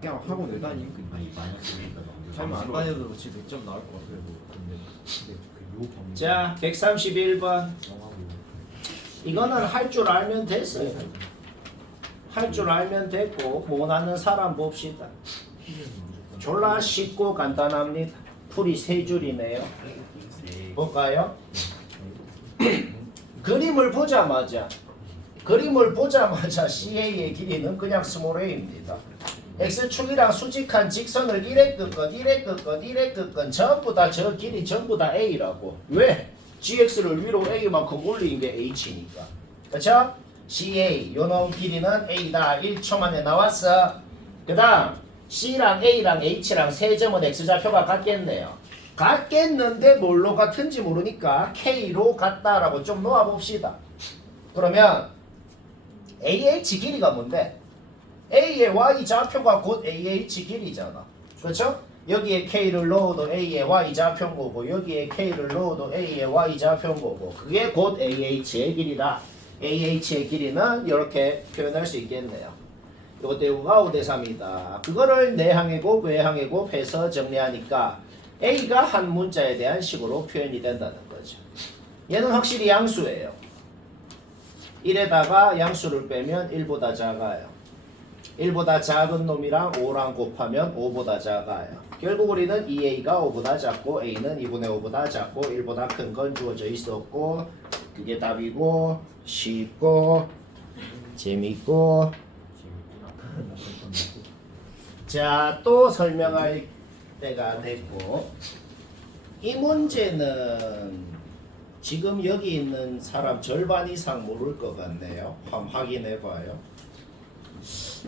그냥 학원 왜 다니? 아니 마이너스 1이니까 잘못 안 다녀도 지금 100점 나올 것 같아요. 근데 그요 범위 자, 131번. 이거는 할 줄 알면 됐어요. 할 줄 알면 됐고 못하는 사람 봅시다. 졸라 쉽고 간단합니다. 풀이 세 줄이네요. 볼까요? 그림을 보자마자 CA의 길이는 그냥 스몰 a입니다. x축이랑 수직한 직선을 이래 끄건 전부 다 저 길이 전부 다 a라고. 왜? gx를 위로 a만큼 올린 게 h니까. 그쵸? CA 요놈 길이는 a다. 1초 만에 나왔어. 그 다음 C랑 A랑 H랑 세 점은 x좌표가 같겠네요. 같겠는데 뭘로 같은지 모르니까 K로 같다라고 좀 놓아봅시다. 그러면 AH 길이가 뭔데? A의 Y좌표가 곧 AH 길이잖아. 그렇죠? 여기에 K를 넣어도 A의 Y좌표인 거고 여기에 K를 넣어도 A의 Y좌표인 거고 그게 곧 AH의 길이다. AH의 길이는 이렇게 표현할 수 있겠네요. 이것도 외우가 5대3이다. 그거를 내항이고 외항이고 해서 정리하니까 A가 한 문자에 대한 식으로 표현이 된다는 거죠. 얘는 확실히 양수예요. 1에다가 양수를 빼면 1보다 작아요. 1보다 작은 놈이랑 5랑 곱하면 5보다 작아요. 결국 우리는 2A가 5보다 작고 A는 2분의 5보다 작고 1보다 큰 건 주어져 있었고 그게 답이고 쉽고 재밌고 자, 또 설명할 때가 됐고 이 문제는 지금 여기 있는 사람 절반 이상 모를 것 같네요. 한번 확인해 봐요.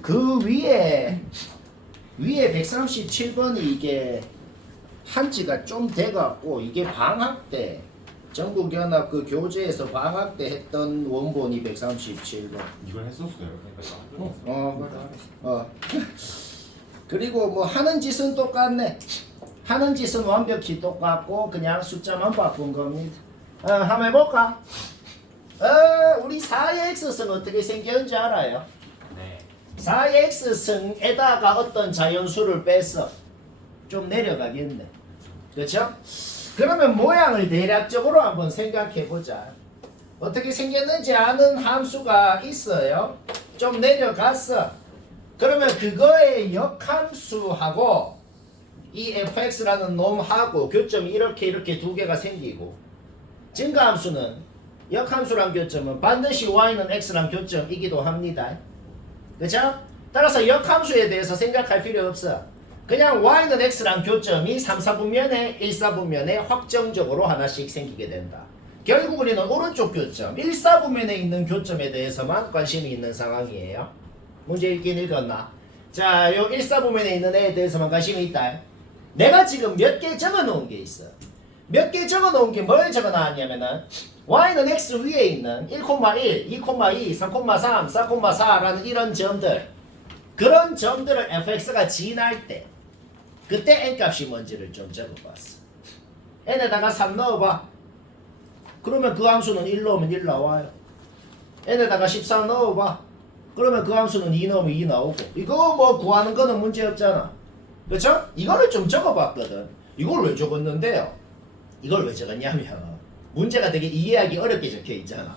그 위에 137번이 이게 한지가 좀 돼갖고 이게 방학 때 전국연합 그 교재에서 방학 때 했던 원본이 137번. 이걸 했었어요. 그러니까 그리고 뭐 하는 짓은 똑같네. 하는 짓은 완벽히 똑같고 그냥 숫자만 바꾼 겁니다. 한번 해볼까? 우리 4의 x승 어떻게 생겼는지 알아요? 네. 4의 x승에다가 어떤 자연수를 뺐어. 좀 내려가겠네. 그렇죠? 그러면 모양을 대략적으로 한번 생각해보자. 어떻게 생겼는지 아는 함수가 있어요. 좀 내려갔어. 그러면 그거의 역함수하고 이 fx라는 놈하고 교점이 이렇게 두 개가 생기고 증가함수는 역함수랑 교점은 반드시 y는 x랑 교점이기도 합니다. 그렇죠? 따라서 역함수에 대해서 생각할 필요 없어. 그냥 y는 x랑 교점이 3, 4분면에 1, 4분면에 확정적으로 하나씩 생기게 된다. 결국 우리는 오른쪽 교점, 1, 4분면에 있는 교점에 대해서만 관심이 있는 상황이에요. 문제 읽긴 읽었나? 자, 요 1, 4분면에 있는 애에 대해서만 관심이 있다. 내가 지금 몇 개 적어 놓은 게 있어. 몇 개 적어 놓은 게 뭘 적어 놨냐면은 y는 x 위에 있는 1,1, 2,2, 3,3, 4,4라는 이런 점들, 그런 점들을 fx가 지날 때 그때 n값이 뭔지를 좀 적어봤어. n에다가 3 넣어봐. 그러면 그 함수는 1 넣으면 1 나와요. n에다가 14 넣어봐. 그러면 그 함수는 2 넣으면 2 나오고. 이거 뭐 구하는 거는 문제 없잖아. 그렇죠? 이거를 좀 적어봤거든. 이걸 왜 적었는데요? 이걸 왜 적었냐면 문제가 되게 이해하기 어렵게 적혀 있잖아.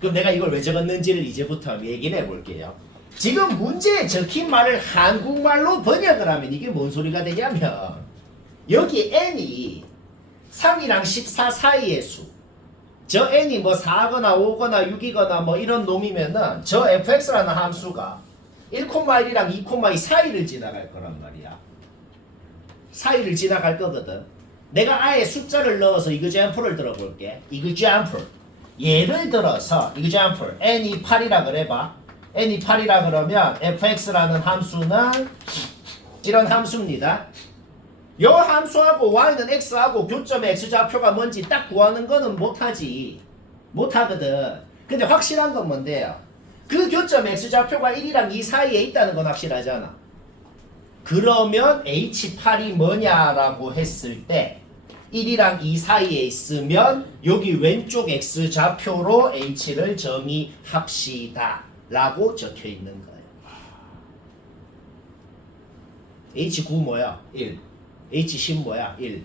그럼 내가 이걸 왜 적었는지를 이제부터 얘기를 해볼게요. 지금 문제에 적힌 말을 한국말로 번역을 하면 이게 뭔 소리가 되냐면 여기 n이 3이랑 14 사이의 수, 저 n이 뭐 4거나 5거나 6이거나 뭐 이런 놈이면은 저 fx라는 함수가 1,1이랑 2,2 사이를 지나갈 거란 말이야. 사이를 지나갈 거거든. 내가 아예 숫자를 넣어서 example을 들어볼게. example. 예를 들어서 example n이 8이라 그래봐. n이 8이라 그러면 fx라는 함수는 이런 함수입니다. 요 함수하고 y는 x하고 교점의 x좌표가 뭔지 딱 구하는 거는 못하지. 못하거든. 근데 확실한 건 뭔데요? 그 교점 x좌표가 1이랑 2 사이에 있다는 건 확실하잖아. 그러면 h8이 뭐냐라고 했을 때 1이랑 2 사이에 있으면 여기 왼쪽 x좌표로 h를 정의합시다 라고 적혀 있는 거예요. H9 뭐야? 1. H10 뭐야? 1.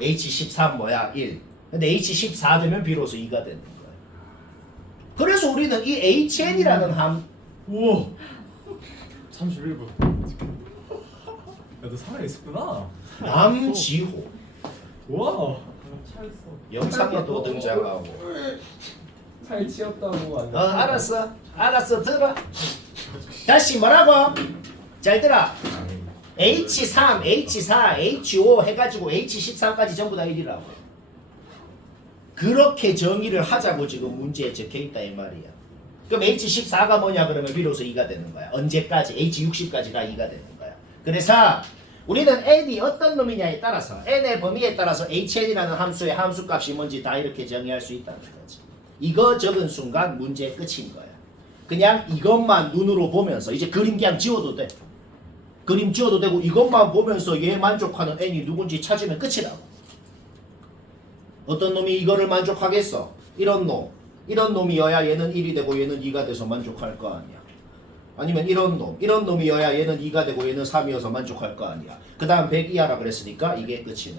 H13 뭐야? 1. 근데 H14 되면 비로소 2가 되는 거야. 그래서 우리는 이 HN이라는 우와 31분 야너 살아있었구나 남지호 우와 영상에도 등장하고. 살 치웠다고 알았어. 알았어. 들어. 다시 뭐라고? 잘 들어. H3, H4, H5 해가지고 H13까지 전부 다 1이라고. 그렇게 정의를 하자고 지금 문제에 적혀있다 이 말이야. 그럼 H14가 뭐냐 그러면 비로소 2가 되는 거야. 언제까지? H60까지가 2가 되는 거야. 그래서 우리는 n이 어떤 놈이냐에 따라서 n의 범위에 따라서hn이라는 함수의 함수값이 뭔지 다 이렇게 정의할 수 있다는 거지. 이거 적은 순간 문제 끝인 거야. 그냥 이것만 눈으로 보면서 이제 그림 그냥 지워도 돼. 그림 지워도 되고 이것만 보면서 얘 만족하는 n이 누군지 찾으면 끝이라고. 어떤 놈이 이거를 만족하겠어? 이런 놈. 이런 놈이어야 얘는 1이 되고 얘는 2가 돼서 만족할 거 아니야. 아니면 이런 놈이어야 얘는 2가 되고 얘는 3이어서 만족할 거 아니야. 그 다음 100 이하라 그랬으니까 이게 끝이네.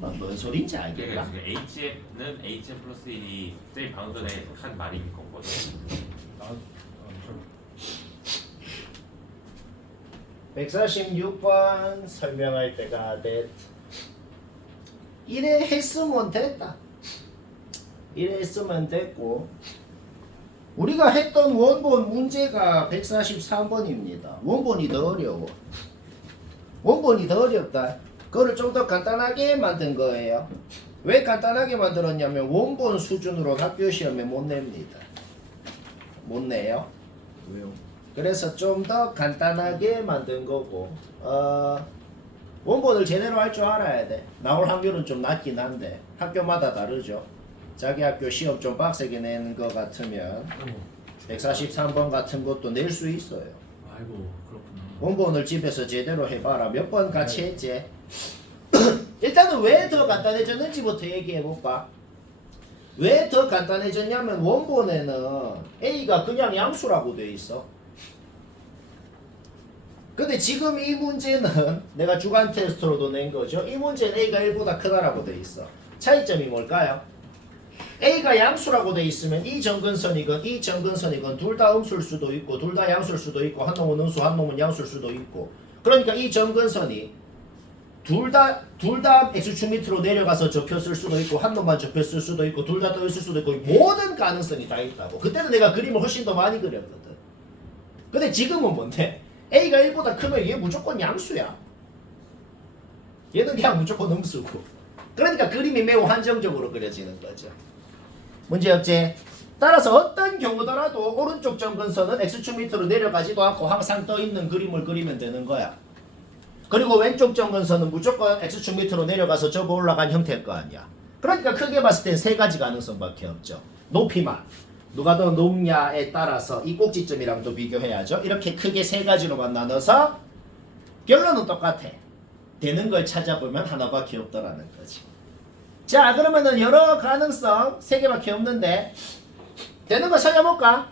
뭔 소린지 알겠나? 그러니까 HF는 HF 플러스 1이 쌤이 방금 전에 한 말인 거거든. 146번 설명할 때가 됐. 이래 했으면 됐다. 이래 했으면 됐고 우리가 했던 원본 문제가 143번입니다. 원본이 더 어려워. 원본이 더 어렵다. 그거를 좀 더 간단하게 만든 거예요. 왜 간단하게 만들었냐면 원본 수준으로 학교 시험에 못 냅니다. 못 내요. 왜요? 그래서 좀 더 간단하게 만든 거고 원본을 제대로 할 줄 알아야 돼. 나올 확률은 좀 낮긴 한데 학교마다 다르죠. 자기 학교 시험 좀 빡세게 내는 거 같으면 143번 같은 것도 낼 수 있어요. 아이고 그렇구나 원본을 집에서 제대로 해봐라. 몇 번 같이 했지? 일단은 왜 더 간단해졌는지부터 얘기해볼까? 왜 더 간단해졌냐면 원본에는 A가 그냥 양수라고 돼 있어. 근데 지금 이 문제는 내가 주간 테스트로도 낸 거죠. 이 문제는 A가 1보다 크다라고 돼 있어. 차이점이 뭘까요? A가 양수라고 돼 있으면 이 정근선이건 이 정근선이건 둘 다 음수일 수도 있고 둘 다 양수일 수도 있고 한 놈은 음수 한 놈은 양수일 수도 있고 그러니까 이 정근선이 둘 다 x축 밑으로 내려가서 접혔을 수도 있고 한 놈만 접혔을 수도 있고 둘 다 떠 있을 수도 있고 모든 가능성이 다 있다고. 그때는 내가 그림을 훨씬 더 많이 그렸거든. 근데 지금은 뭔데? A가 1보다 크면 얘 무조건 양수야. 얘는 그냥 무조건 음수고. 그러니까 그림이 매우 한정적으로 그려지는 거죠. 문제 없지? 따라서 어떤 경우더라도 오른쪽 정근선은 x축 밑으로 내려가지도 않고 항상 떠있는 그림을 그리면 되는 거야. 그리고 왼쪽 정근선은 무조건 x축 밑으로 내려가서 접어 올라간 형태일 거 아니야. 그러니까 크게 봤을 땐 세 가지 가능성밖에 없죠. 높이만. 누가 더 높냐에 따라서 이 꼭지점이랑도 비교해야죠. 이렇게 크게 세 가지로만 나눠서 결론은 똑같아. 되는 걸 찾아보면 하나밖에 없더라는 거지. 자, 그러면은 여러 가능성 세 개밖에 없는데 되는 거 찾아볼까?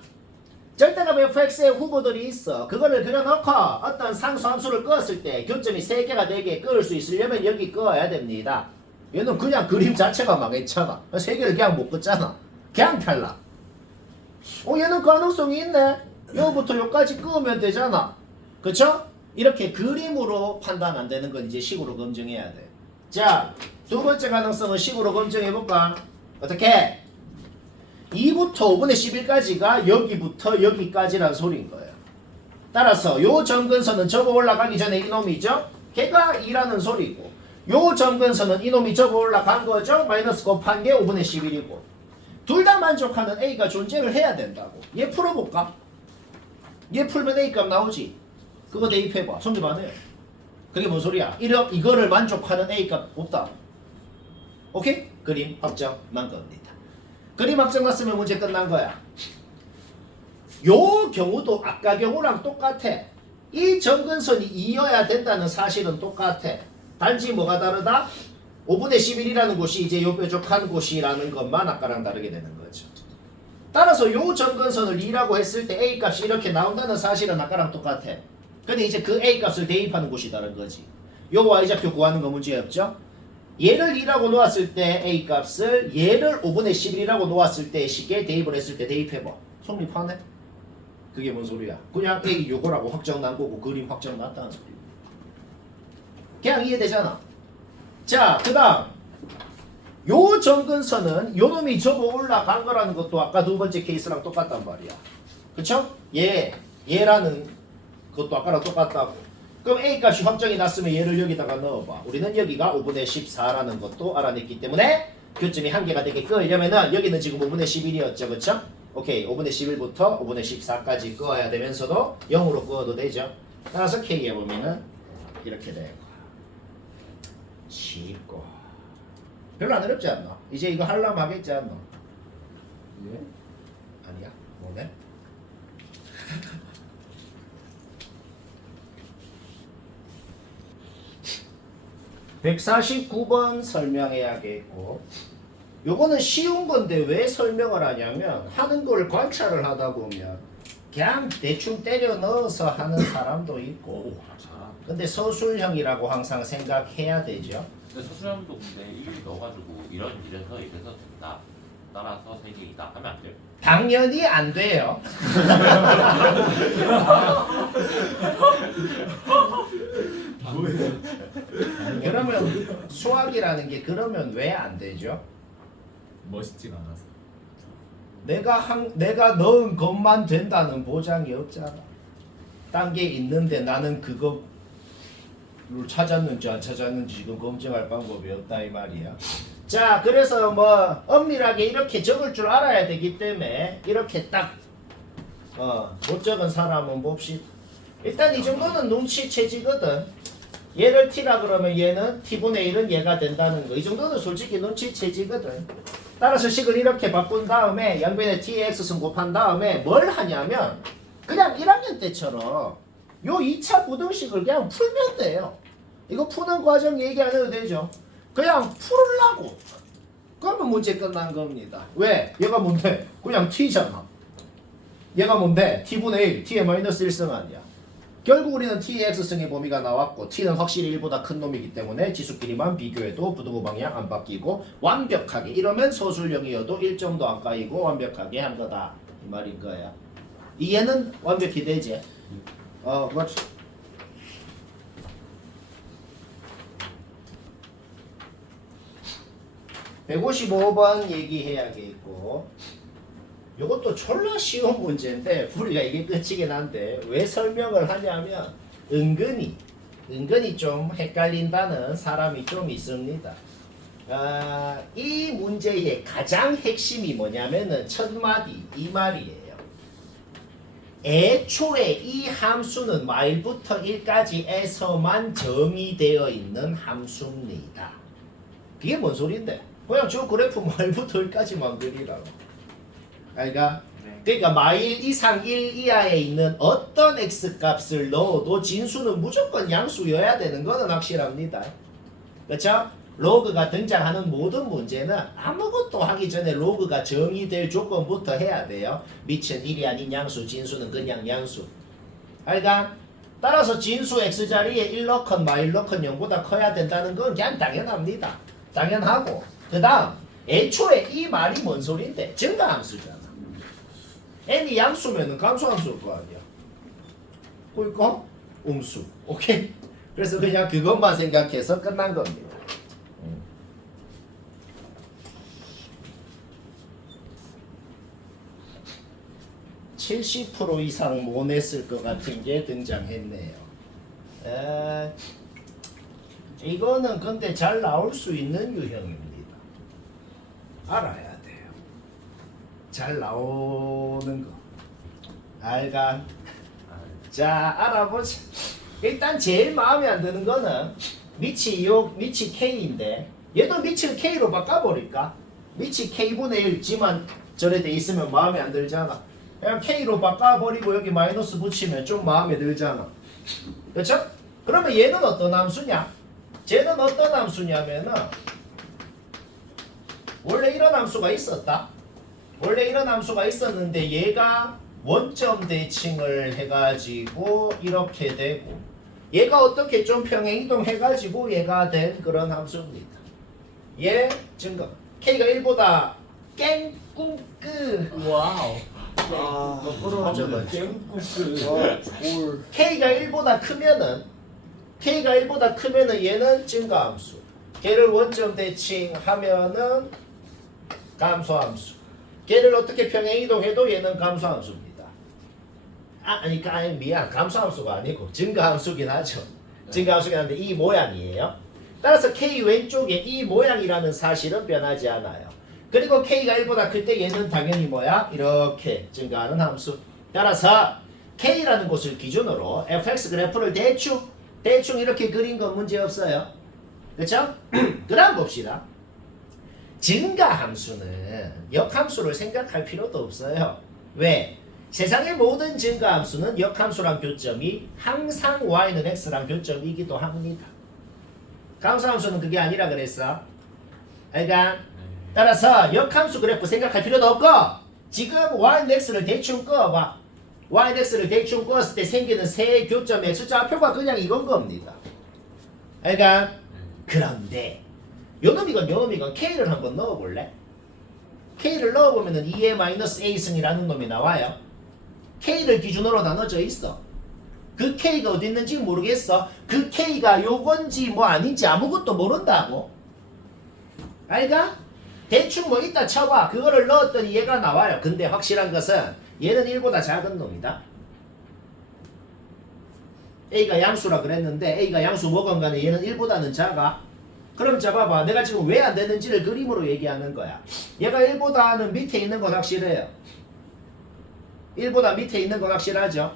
절대값 fx의 후보들이 있어. 그거를 그려놓고 어떤 상수함수를 끄었을 때 교점이 3개가 4개 끄을 수 있으려면 여기 끄어야 됩니다. 얘는 그냥 그림 자체가 망했잖아. 3개를 그냥 못 끄잖아. 그냥 탈락. 얘는 가능성이 있네. 여기부터 여기까지 끄으면 되잖아. 그쵸? 이렇게 그림으로 판단 안 되는 건 이제 식으로 검증해야 돼. 자, 두 번째 가능성은 식으로 검증해볼까? 어떻게? 2부터 5분의 11까지가 여기부터 여기까지란 소리인 거예요. 따라서 요 점근선은 접어 올라가기 전에 이놈이죠. 걔가 2라는 소리고 요 점근선은 이놈이 접어 올라간 거죠. 마이너스 곱한 게 5분의 11이고 둘 다 만족하는 A가 존재를 해야 된다고. 얘 풀어볼까? 얘 풀면 A값 나오지. 그거 대입해봐. 손님 안 해요. 그게 뭔 소리야? 이거를 만족하는 A값 없다. 오케이? 그림 확정 난 겁니다. 그림 확정 났으면 문제 끝난 거야. 요 경우도 아까 경우랑 똑같아. 이 정근선이 2여야 된다는 사실은 똑같아. 단지 뭐가 다르다? 5분의 11이라는 곳이 이제 요 뾰족한 곳이라는 것만 아까랑 다르게 되는 거죠. 따라서 요 정근선을 2라고 했을 때 A 값이 이렇게 나온다는 사실은 아까랑 똑같아. 근데 이제 그 A 값을 대입하는 곳이다는 거지. 요 y좌표 구하는 거 문제였죠? 얘를 2라고 놓았을 때 A 값을 얘를 5분의 11이라고 놓았을 때 식에 대입을 했을 때 대입해봐. 성립하네? 그게 뭔 소리야? 그냥 A 요거라고 확정 난 거고 그림 확정 났다는 소리야. 그냥 이해되잖아. 자, 그 다음 요 정근선은 요 놈이 접어 올라간 거라는 것도 아까 두 번째 케이스랑 똑같단 말이야. 그쵸? 얘라는 것도 아까랑 똑같다고. 그럼 A 값이 확정이 났으면 얘를 여기다가 넣어봐. 우리는 여기가 5분의 14라는 것도 알아냈기 때문에 교점이 한 개가 되게 끄려면은 여기는 지금 5분의 11이었죠. 그쵸? 오케이. 5분의 11부터 5분의 14까지 끄어야 되면서도 0으로 끄어도 되죠. 따라서 K에 보면은 이렇게 되고 쉽고 별로 안 어렵지 않나? 이제 이거 하려면 하겠지 않나? 예? 아니야? 뭐네? (149번) 설명해야겠고 요거는 쉬운 건데 왜 설명을 하냐면 하는 걸 관찰을 하다 보면 그냥 대충 때려 넣어서 하는 사람도 있고 근데 서술형이라고 항상 생각해야 되죠. 근데 서술형도 근데 일일이 넣어가지고 이래서 된다. 따라서 세 개이다 하면 안 돼요. 당연히 안 돼요. 그러면 수학이라는 게 그러면 왜 안 되죠? 멋있지가 않아서. 내가 넣은 것만 된다는 보장이 없잖아. 딴 게 있는데 나는 그거를 찾았는지 안 찾았는지 지금 검증할 방법이 없다 이 말이야. 자, 그래서 뭐 엄밀하게 이렇게 적을 줄 알아야 되기 때문에 이렇게 딱 못 적은 사람은 봅시다. 일단 이 정도는 눈치채지거든. 얘를 t라 그러면 얘는 t분의 1은 얘가 된다는 거. 이 정도는 솔직히 눈치채지거든. 따라서 식을 이렇게 바꾼 다음에 양변에 t의 x승 곱한 다음에 뭘 하냐면 그냥 1학년 때처럼 요 2차 부등식을 그냥 풀면 돼요. 이거 푸는 과정 얘기 안 해도 되죠. 그냥 풀으려고. 그러면 문제 끝난 겁니다. 왜? 얘가 뭔데? 그냥 t잖아. 얘가 뭔데? t분의 1, t의 마이너스 1승 아니야. 결국 우리는 t의 x승의 범위가 나왔고 t는 확실히 1보다 큰 놈이기 때문에 지수끼리만 비교해도 부등호 방향 안 바뀌고 완벽하게 이러면 서술형이어도 1점도 안 까이고 완벽하게 한 거다 이 말인 거야. 이해는 완벽히 되지? 그렇지. (155번) 얘기해야겠고 이것도 졸라 쉬운 문제인데 우리가 이게 끝이긴 한데 왜 설명을 하냐면 은근히 좀 헷갈린다는 사람이 좀 있습니다. 이 문제의 가장 핵심이 뭐냐면은 첫 마디 이 말이에요. 애초에 이 함수는 마일부터 1까지에서만 정의되어 있는 함수입니다. 그게 뭔 소린데? 그냥 저 그래프 마일부터 1까지만 그리라고. 그러니까 마일 이상 1 이하에 있는 어떤 x값을 넣어도 진수는 무조건 양수여야 되는 거는 확실합니다. 그렇죠? 로그가 등장하는 모든 문제는 아무것도 하기 전에 로그가 정의될 조건부터 해야 돼요. 밑은 1이 아닌 양수, 진수는 그냥 양수. 그러니까 따라서 진수 x자리에 1 넣건 마일 넣건 0보다 커야 된다는 건 그냥 당연합니다. 당연하고 그 다음 애초에 이 말이 뭔 소린데? 증가함수잖아. n이 양수면은 감소함수일 거 아니야. 그러니까 음수. 오케이? 그래서 그냥 그것만 생각해서 끝난 겁니다. 70% 이상 못 냈을 것 같은 게 등장했네요. 이거는 근데 잘 나올 수 있는 유형입니다. 알아야 돼요. 잘 나오는 거. 알가. 자, 알아보자. 일단 제일 마음에 안 드는 거는 밑이 K인데 얘도 밑을 K로 바꿔버릴까? 밑이 K분의 1지만 저래 돼 있으면 마음에 안 들잖아. 그냥 K로 바꿔버리고 여기 마이너스 붙이면 좀 마음에 들잖아. 그렇죠? 그러면 얘는 어떤 함수냐? 쟤는 어떤 함수냐면은 원래 이런 함수가 있었다. 원래 이런 함수가 있었는데 얘가 원점 대칭을 해가지고 이렇게 되고 얘가 어떻게 좀 평행이동 해가지고 얘가 된 그런 함수입니다. 얘 증거 K가 1보다 깽꿍끄 와우. 거꾸로 적어야지. 깽꾸스. K가 1보다 크면은 얘는 증가함수. 걔를 원점 대칭하면은 감소함수. 걔를 어떻게 평행이동해도 얘는 감소함수입니다. 아니 미안. 감소함수가 아니고 증가함수긴 하죠. 증가함수긴 한데 이 모양이에요. 따라서 K 왼쪽에 이 모양이라는 사실은 변하지 않아요. 그리고 K가 1보다 클 때 얘는 당연히 뭐야? 이렇게 증가하는 함수. 따라서 K라는 곳을 기준으로 fx 그래프를 대충 이렇게 그린 건 문제 없어요. 그렇죠? 그다음 봅시다. 증가함수는 역함수를 생각할 필요도 없어요. 왜? 세상의 모든 증가함수는 역함수랑 교점이 항상 y는 x랑 교점이기도 합니다. 감소함수는 그게 아니라 그랬어. 그러니까 따라서 역함수 그래프 생각할 필요도 없고 지금 y는 x를 대충 꺼봐. y는 x를 대충 껐을 때 생기는 세 교점 x좌표가 그냥 이건 겁니다. 그러니까 그런데 요놈이건 k를 한번 넣어볼래? k를 넣어보면은 2a-a승이라는 놈이 나와요. k를 기준으로 나눠져 있어. 그 k가 어디 있는지 모르겠어. 그 k가 요건지 뭐 아닌지 아무것도 모른다고. 알가? 대충 뭐 있다 쳐봐. 그거를 넣었더니 얘가 나와요. 근데 확실한 것은 얘는 1보다 작은 놈이다. A가 양수라 그랬는데 A가 양수 뭐건 간에 얘는 1보다는 작아. 그럼 잡아봐. 내가 지금 왜 안 되는지를 그림으로 얘기하는 거야. 얘가 1보다는 밑에 있는 건 확실해요. 1보다 밑에 있는 건 확실하죠.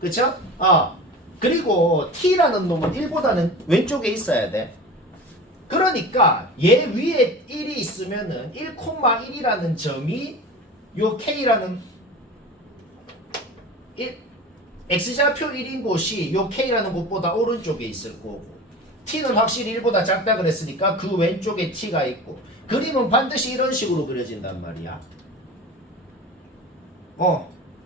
그쵸? 그리고 T라는 놈은 1보다는 왼쪽에 있어야 돼. 그러니까 얘 위에 1이 있으면은 1,1이라는 점이 요 K라는 X좌표 1인 곳이 요 K라는 곳보다 오른쪽에 있을 거고 T는 확실히 1보다 작다 그랬으니까 그 왼쪽에 T가 있고 그림은 반드시 이런 식으로 그려진단 말이야.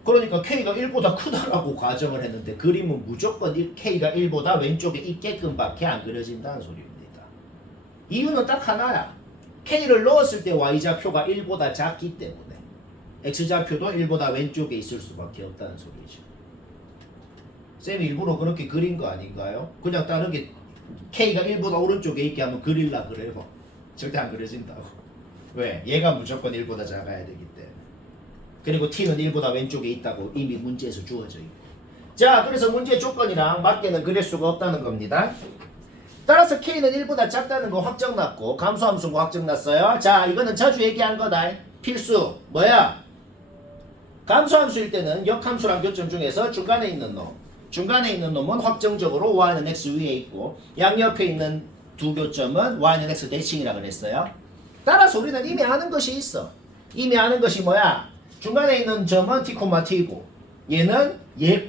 그러니까 K가 1보다 크다라고 가정을 했는데 그림은 무조건 K가 1보다 왼쪽에 있게끔 밖에 안 그려진다는 소리입니다. 이유는 딱 하나야. K를 넣었을 때 Y좌표가 1보다 작기 때문에 X좌표도 1보다 왼쪽에 있을 수밖에 없다는 소리죠. 쌤이 일부러 그렇게 그린 거 아닌가요? 그냥 다르게 K가 1보다 오른쪽에 있게 하면 그릴라 그래요. 절대 안 그려진다고. 왜? 얘가 무조건 1보다 작아야 되기 때문에. 그리고 T는 1보다 왼쪽에 있다고 이미 문제에서 주어져 있고. 자, 그래서 문제 조건이랑 맞게는 그릴 수가 없다는 겁니다. 따라서 K는 1보다 작다는 거 확정났고 감소함수인 거 확정났어요. 자, 이거는 자주 얘기한 거다. 필수. 뭐야? 감소함수일 때는 역함수랑 교점 중에서 중간에 있는 놈은 확정적으로 y는 x 위에 있고 양옆에 있는 두 교점은 y는 x 대칭이라 그랬어요. 따라서 우리는 이미 아는 것이 있어. 이미 아는 것이 뭐야? 중간에 있는 점은 t, t이고 얘는 얘,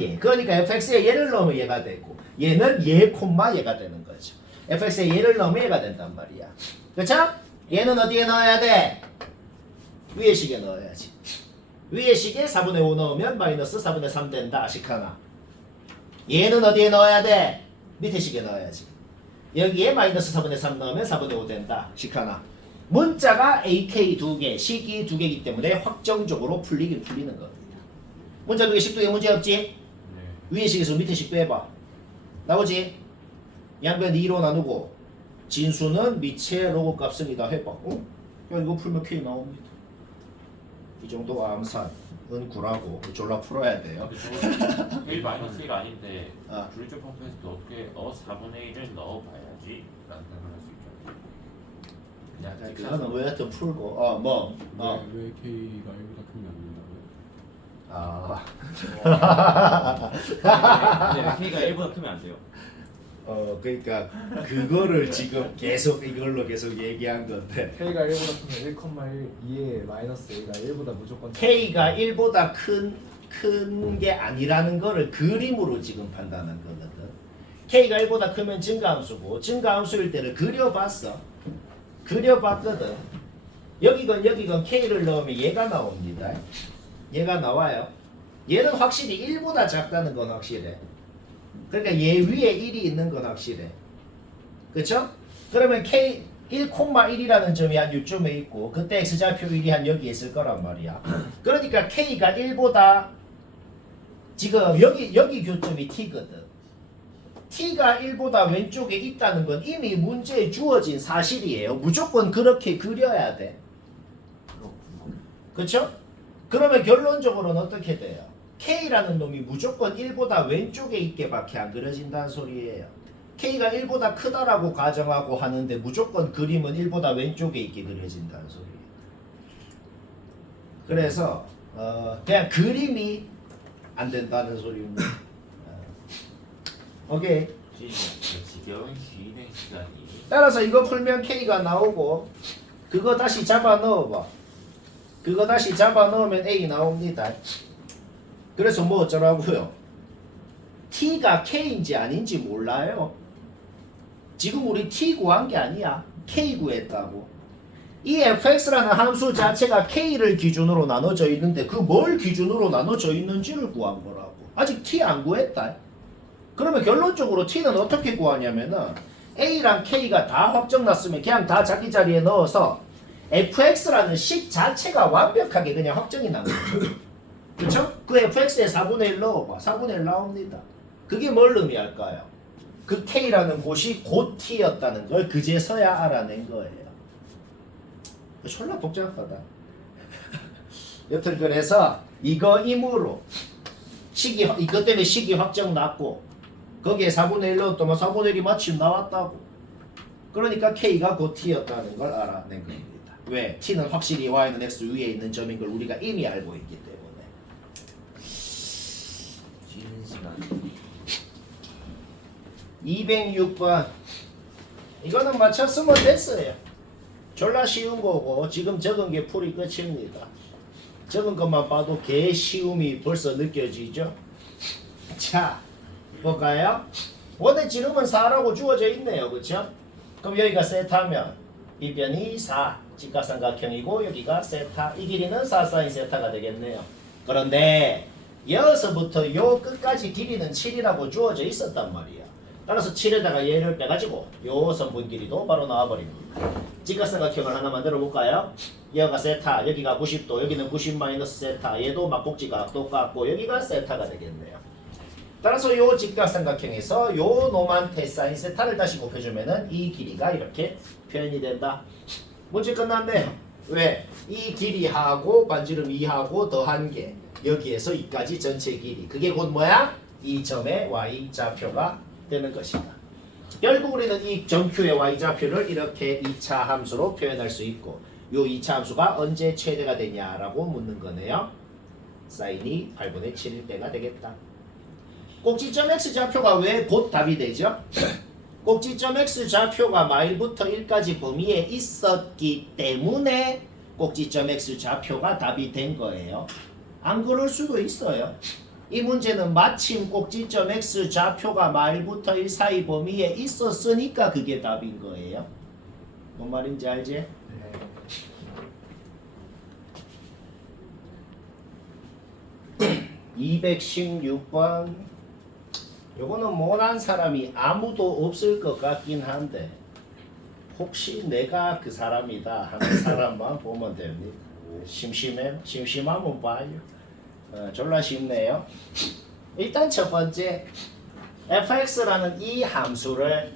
얘. 그러니까 fx에 얘를 넣으면 얘가 되고 얘는 얘, 얘가 되는 거죠. fx에 얘를 넣으면 얘가 된단 말이야. 그렇죠? 얘는 어디에 넣어야 돼? 위에 식에 넣어야지. 위에 식에 4분의 5 넣으면 마이너스 4분의 3 된다. 아식 하나. 얘는 어디에 넣어야 돼? 밑에 식에 넣어야지. 여기에 마이너스 4분의 3 넣으면 4분의 5 된다. 식 하나. 문자가 AK 2개, 식이 2개이기 때문에 확정적으로 풀리긴 풀리는 겁니다. 문자 2개, 식 2개 문제 없지? 네. 위에 식에서 밑에 식도 해봐. 나오지? 양변 2로 나누고 진수는 밑에 로그 값입니다. 해봐. 야, 이거 풀면 K 나옵니다. 이 정도 암산은 구라고 졸라 풀어야 돼요. 1-1가 아닌데 아. 줄줄 펌프에서 어떻게 4분의 1을 넣어봐야지 라는 생각을 할 수 있죠. 그냥 그거는 왜 하여튼 풀고 왜 K가 1보다 크면 안 된다고요? K가 1보다 크면 안 돼요. 그러니까 그거를 지금 계속 이걸로 계속 얘기한 건데 K가 1보다 크면 1,1 2에 마이너스 A가 1보다 무조건 K가 1보다 큰 게 아니라는 거를 그림으로 지금 판단한 거거든. K가 1보다 크면 증가함수고 증가함수일 때를 그려봤거든. 여기건 K를 넣으면 얘가 나옵니다. 얘가 나와요. 얘는 확실히 1보다 작다는 건 확실해. 그러니까 얘 위에 1이 있는 건 확실해. 그쵸? 그러면 K 1,1이라는 점이 한 요쯤에 있고 그때 X좌표 1이 한 여기 있을 거란 말이야. 그러니까 K가 1보다 지금 여기 교점이 T거든. T가 1보다 왼쪽에 있다는 건 이미 문제에 주어진 사실이에요. 무조건 그렇게 그려야 돼. 그쵸? 그러면 결론적으로는 어떻게 돼요? K라는 놈이 무조건 1보다 왼쪽에 있게 밖에 안 그려진다는 소리예요. K가 1보다 크다라고 가정하고 하는데 무조건 그림은 1보다 왼쪽에 있게 그려진다는 소리예요. 그래서 그냥 그림이 안 된다는 소리입니다. 오케이. 지겨운 쉬는 시간이 따라서 이거 풀면 K가 나오고 그거 다시 잡아 넣어봐. 그거 다시 잡아 넣으면 A 나옵니다. 그래서 뭐 어쩌라고요? T가 K인지 아닌지 몰라요. 지금 우리 T 구한 게 아니야. K 구했다고. 이 fx라는 함수 자체가 K를 기준으로 나눠져 있는데 그 뭘 기준으로 나눠져 있는지를 구한 거라고. 아직 T 안 구했다. 그러면 결론적으로 T는 어떻게 구하냐면은 A랑 K가 다 확정났으면 그냥 다 자기 자리에 넣어서 fx라는 식 자체가 완벽하게 그냥 확정이 난 거죠. 그쵸? 그 fx에 4분의 1 넣어봐. 4분의 1 나옵니다. 그게 뭘 의미할까요? 그 K라는 곳이 곧 T였다는 걸 그제서야 알아낸 거예요. 졸라 복잡하다. 여튼 그래서 이거이므로 이것 때문에 식이 확정 났고 거기에 4분의 1 넣었더만 4분의 1이 마침 나왔다고. 그러니까 K가 곧 T였다는 걸 알아낸 겁니다. 왜? T는 확실히 Y는 X 위에 있는 점인 걸 우리가 이미 알고 있기 때문에. 쉬는 시간 206번 이거는 맞췄으면 됐어요. 졸라 쉬운 거고 지금 적은 게 풀이 끝입니다. 적은 것만 봐도 개 쉬움이 벌써 느껴지죠? 자 볼까요? 원의 지름은 4라고 주어져 있네요. 그쵸? 그럼 여기가 세타면 이 변이 4 직각삼각형이고 여기가 세타 이 길이는 4 사인 세타가 되겠네요. 그런데 여기서부터 요 끝까지 길이는 7이라고 주어져 있었단 말이야. 따라서 7에다가 얘를 빼가지고 요 선분 길이도 바로 나와버립니다. 직각삼각형을 하나 만들어 볼까요? 여기가 세타, 여기가 90도, 여기는 90 마이너스 세타, 얘도 막곡지각 똑같고 여기가 세타가 되겠네요. 따라서 요 직각삼각형에서 요 놈한테 사인 세타를 다시 곱해주면은 이 길이가 이렇게 표현이 된다. 문제 끝났네요. 왜? 이 길이하고 반지름 2하고 더한 게 여기에서 이까지 전체 길이. 그게 곧 뭐야? 이 점의 y좌표가 되는 것이다. 결국 우리는 이 점Q의 y좌표를 이렇게 2차 함수로 표현할 수 있고 요 2차 함수가 언제 최대가 되냐라고 묻는 거네요. 사인이 8분의 7일 때가 되겠다. 꼭지점 x좌표가 왜 곧 답이 되죠? 꼭지점 x좌표가 마일부터 1까지 범위에 있었기 때문에 꼭지점 x좌표가 답이 된 거예요. 안 그럴 수도 있어요. 이 문제는 마침 꼭지점 x좌표가 마일부터 1 사이 범위에 있었으니까 그게 답인 거예요. 뭔 말인지 알지? 216번 요거는 못한 사람이 아무도 없을 것 같긴 한데 혹시 내가 그 사람이다 하는 사람만 보면 됩니다. 심심하면 봐요. 졸라 쉽네요. 일단 첫 번째 fx라는 이 함수를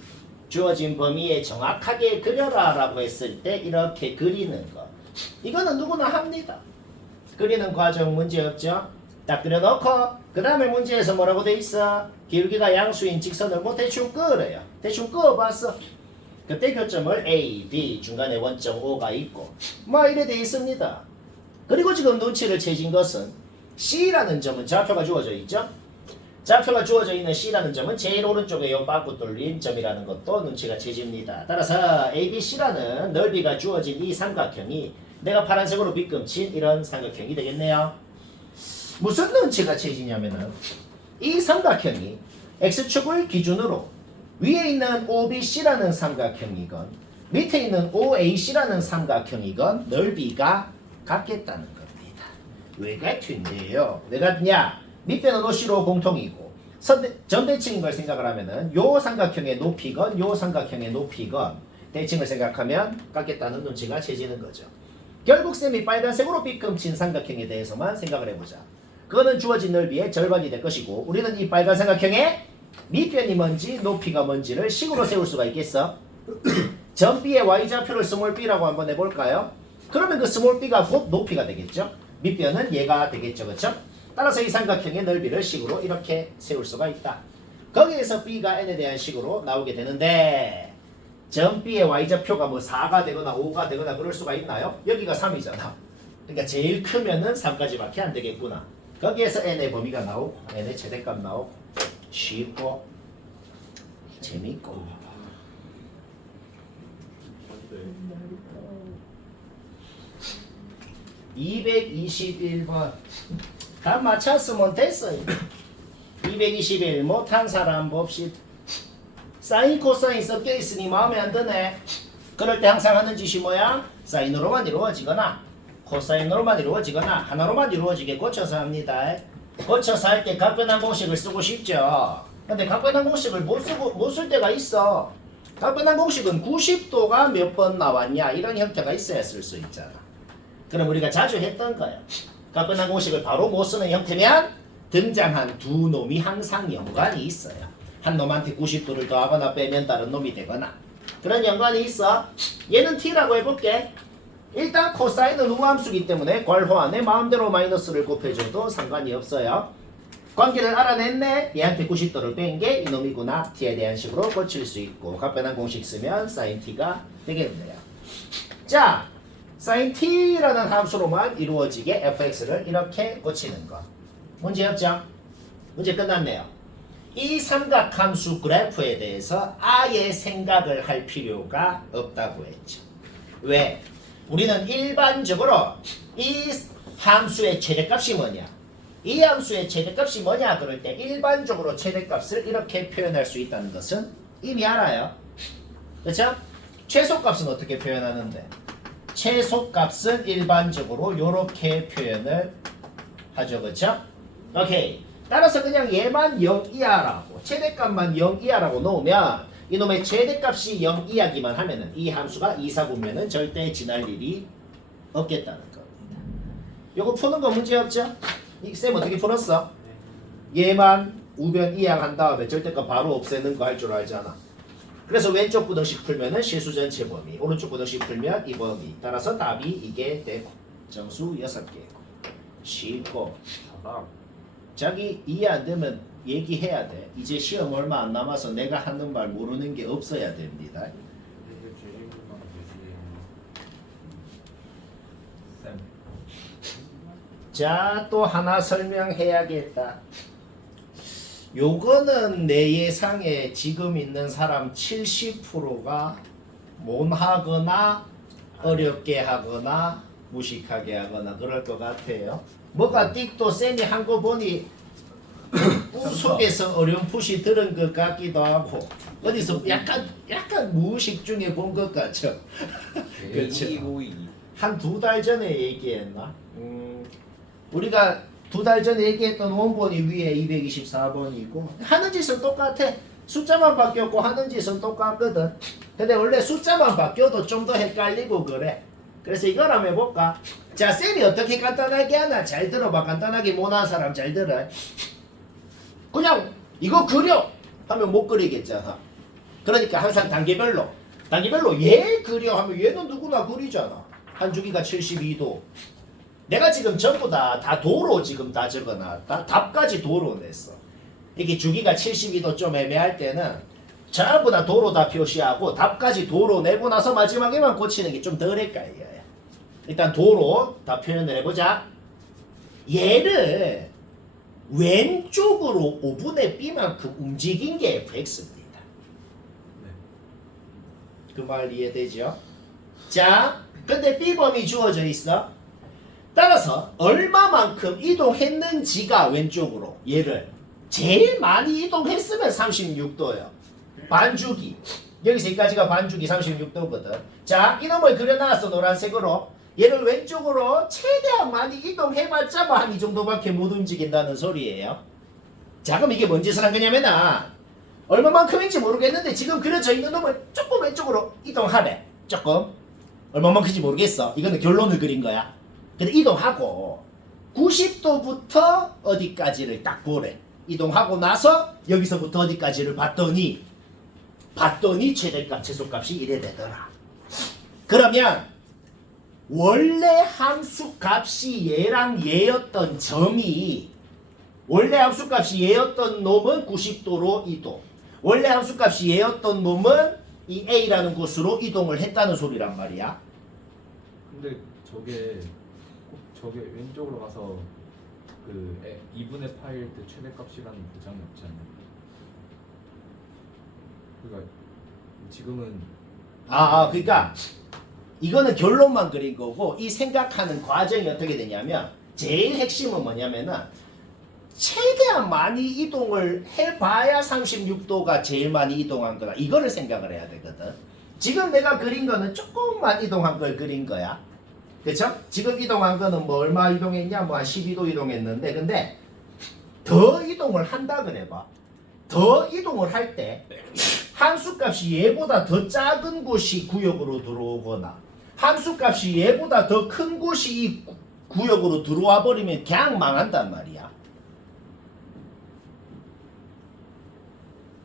주어진 범위에 정확하게 그려라 라고 했을 때 이렇게 그리는 것 이거는 누구나 합니다. 그리는 과정 문제 없죠? 딱 그려놓고 그 다음에 문제에서 뭐라고 돼 있어? 기울기가 양수인 직선을 뭐 대충 그어요. 대충 그어봤어. 그때 교점을 A, B 중간에 원점 O가 있고 뭐 이래 돼 있습니다. 그리고 지금 눈치를 채진 것은 C라는 점은 좌표가 주어져 있죠? 좌표가 주어져 있는 C라는 점은 제일 오른쪽에 요 빠꾸 뚫린 점이라는 것도 눈치가 채집니다. 따라서 ABC라는 넓이가 주어진 이 삼각형이 내가 파란색으로 빗금친 이런 삼각형이 되겠네요. 무슨 눈치가 채지냐면은 이 삼각형이 X축을 기준으로 위에 있는 OBC라는 삼각형이건 밑에 있는 OAC라는 삼각형이건 넓이가 같겠다는 겁니다. 왜 같은데요? 왜 같냐? 밑변은 OC로 공통이고 점대칭인 걸 생각을 하면은 요 삼각형의 높이건 요 삼각형의 높이건 대칭을 생각하면 같겠다는 눈치가 채지는 거죠. 결국 쌤이 빨간색으로 빗금친 삼각형에 대해서만 생각을 해보자. 그거는 주어진 넓이의 절반이 될 것이고 우리는 이 빨간 삼각형의 밑변이 뭔지 높이가 뭔지를 식으로 세울 수가 있겠어? 점 B의 Y좌표를 스몰 b라고 한번 해볼까요? 그러면 그 스몰 b가 곧 높이가 되겠죠? 밑변은 얘가 되겠죠, 그렇죠? 따라서 이 삼각형의 넓이를 식으로 이렇게 세울 수가 있다. 거기에서 b가 n에 대한 식으로 나오게 되는데 점 B의 Y좌표가 뭐 4가 되거나 5가 되거나 그럴 수가 있나요? 여기가 3이잖아. 그러니까 제일 크면은 3까지밖에 안 되겠구나. 거기에서 n의 범위가 나오고 n의 최대값 나오고 쉽고 재밌고 221번 다 맞췄으면 됐어요. 221 못한 사람 봅시다. 사인 코사인 섞여 있으니 마음에 안 드네. 그럴 때 항상 하는 짓이 뭐야? 사인으로만 이루어지거나 코사인으로만 이루어지거나 하나로만 이루어지게 고쳐서 합니다. 고쳐서 할 때 각변환 공식을 쓰고 싶죠. 근데 각변환 공식을 못 쓸 때가 있어. 각변환 공식은 90도가 몇 번 나왔냐 이런 형태가 있어야 쓸 수 있잖아. 그럼 우리가 자주 했던 거야. 각변환 공식을 바로 못 쓰는 형태면 등장한 두 놈이 항상 연관이 있어요. 한 놈한테 90도를 더하거나 빼면 다른 놈이 되거나 그런 연관이 있어. 얘는 t라고 해볼게. 일단 코사인은 우함수기 때문에 괄호 안에 마음대로 마이너스를 곱해줘도 상관이 없어요. 관계를 알아냈네. 얘한테 90도를 뺀 게 이놈이구나. t에 대한 식으로 고칠 수 있고 각변환 공식 쓰면 sin t가 되겠네요. 자, sin t라는 함수로만 이루어지게 fx를 이렇게 고치는 거. 문제 없죠? 문제 끝났네요. 이 삼각함수 그래프에 대해서 아예 생각을 할 필요가 없다고 했죠. 왜? 우리는 일반적으로 이 함수의 최대값이 뭐냐? 이 함수의 최대값이 뭐냐? 그럴 때 일반적으로 최대값을 이렇게 표현할 수 있다는 것은 이미 알아요. 그렇죠? 최소값은 어떻게 표현하는데? 최소값은 일반적으로 이렇게 표현을 하죠. 그렇죠? 오케이. 따라서 그냥 얘만 0 이하라고 최대값만 0 이하라고 놓으면 이놈의 최대값이 0 이하기만 하면은 이 함수가 2, 4분면은 절대 지날 일이 없겠다는 겁니다. 요거 푸는 거 문제 없죠? 쌤 어떻게 풀었어? 얘만 우변 이하 한 다음에 절대값 바로 없애는 거 할 줄 알잖아. 그래서 왼쪽 부등식 풀면은 실수 전체 범위, 오른쪽 부등식 풀면 이 범위. 따라서 답이 이게 되고 정수 6개고 쉽고 자기 이해 안 되면 얘기해야 돼. 이제 시험 얼마 안 남아서 내가 하는 말 모르는 게 없어야 됩니다. 자, 또 하나 설명해야겠다. 요거는 내 예상에 지금 있는 사람 70%가 못하거나 어렵게 하거나 무식하게 하거나 그럴 것 같아요. 뭐가 띡도 쌤이 한 거 보니 속에서 어렴풋이 들은 것 같기도 하고 어디서 약간 무의식 중에 본 것 같죠. 그렇죠. 한 2달 전에 얘기했나? 우리가 2달 전에 얘기했던 원본이 위에 224번이고 하는 짓은 똑같아. 숫자만 바뀌었고 하는 짓은 똑같거든. 근데 원래 숫자만 바뀌어도 좀 더 헷갈리고 그래. 그래서 이걸 한번 해볼까? 자, 쌤이 어떻게 간단하게 하나? 잘 들어봐. 간단하게 못하는 사람 잘 들어. 그냥 이거 그려 하면 못 그리겠잖아. 그러니까 항상 단계별로 얘 그려 하면 얘는 누구나 그리잖아. 한 주기가 72도. 내가 지금 전부 다 도로 지금 다 적어놨다. 답까지 도로 냈어. 이게 주기가 72도 좀 애매할 때는 전부 다 도로 다 표시하고 답까지 도로 내고 나서 마지막에만 고치는 게 좀 덜 헷갈려요. 일단 도로 다 표현을 해보자. 얘를 왼쪽으로 5분의 b만큼 움직인 게 fx입니다. 그 말 이해되죠? 자, 근데 b범위 주어져 있어. 따라서 얼마만큼 이동했는지가 왼쪽으로 얘를 제일 많이 이동했으면 36도예요. 반주기. 여기서 여기까지가 반주기 36도거든. 자, 이놈을 그려놨어. 노란색으로. 얘를 왼쪽으로 최대한 많이 이동해봤자 뭐 한 이 정도밖에 못 움직인다는 소리예요. 자, 그럼 이게 뭔 짓을 한 거냐면은 얼마만큼인지 모르겠는데 지금 그려져 있는 놈을 조금 왼쪽으로 이동하래. 조금. 얼마만큼인지 모르겠어. 이거는 결론을 그린 거야. 근데 이동하고 90도부터 어디까지를 딱 보래. 이동하고 나서 여기서부터 어디까지를 봤더니 최대값 최소값이 이래 되더라. 그러면 원래 함수값이 얘랑 얘였던 점이 원래 함수값이 얘였던 놈은 90도로 이동. 원래 함수값이 얘였던 놈은 이 A라는 곳으로 이동을 했다는 소리란 말이야. 근데 저게 왼쪽으로 가서 그 2분의 파일 때 최대값이라는 보장이 없지 않나요? 그러니까 지금은 그러니까 이거는 결론만 그린 거고 이 생각하는 과정이 어떻게 되냐면 제일 핵심은 뭐냐면은 최대한 많이 이동을 해봐야 36도가 제일 많이 이동한 거다. 이거를 생각을 해야 되거든. 지금 내가 그린 거는 조금만 이동한 걸 그린 거야. 그쵸? 지금 이동한 거는 뭐 얼마 이동했냐? 뭐 한 12도 이동했는데 근데 더 이동을 한다 그래봐. 더 이동을 할 때 함수값이 얘보다 더 작은 곳이 구역으로 들어오거나 함수값이 얘보다 더 큰 곳이 이 구역으로 들어와 버리면 그냥 망한단 말이야.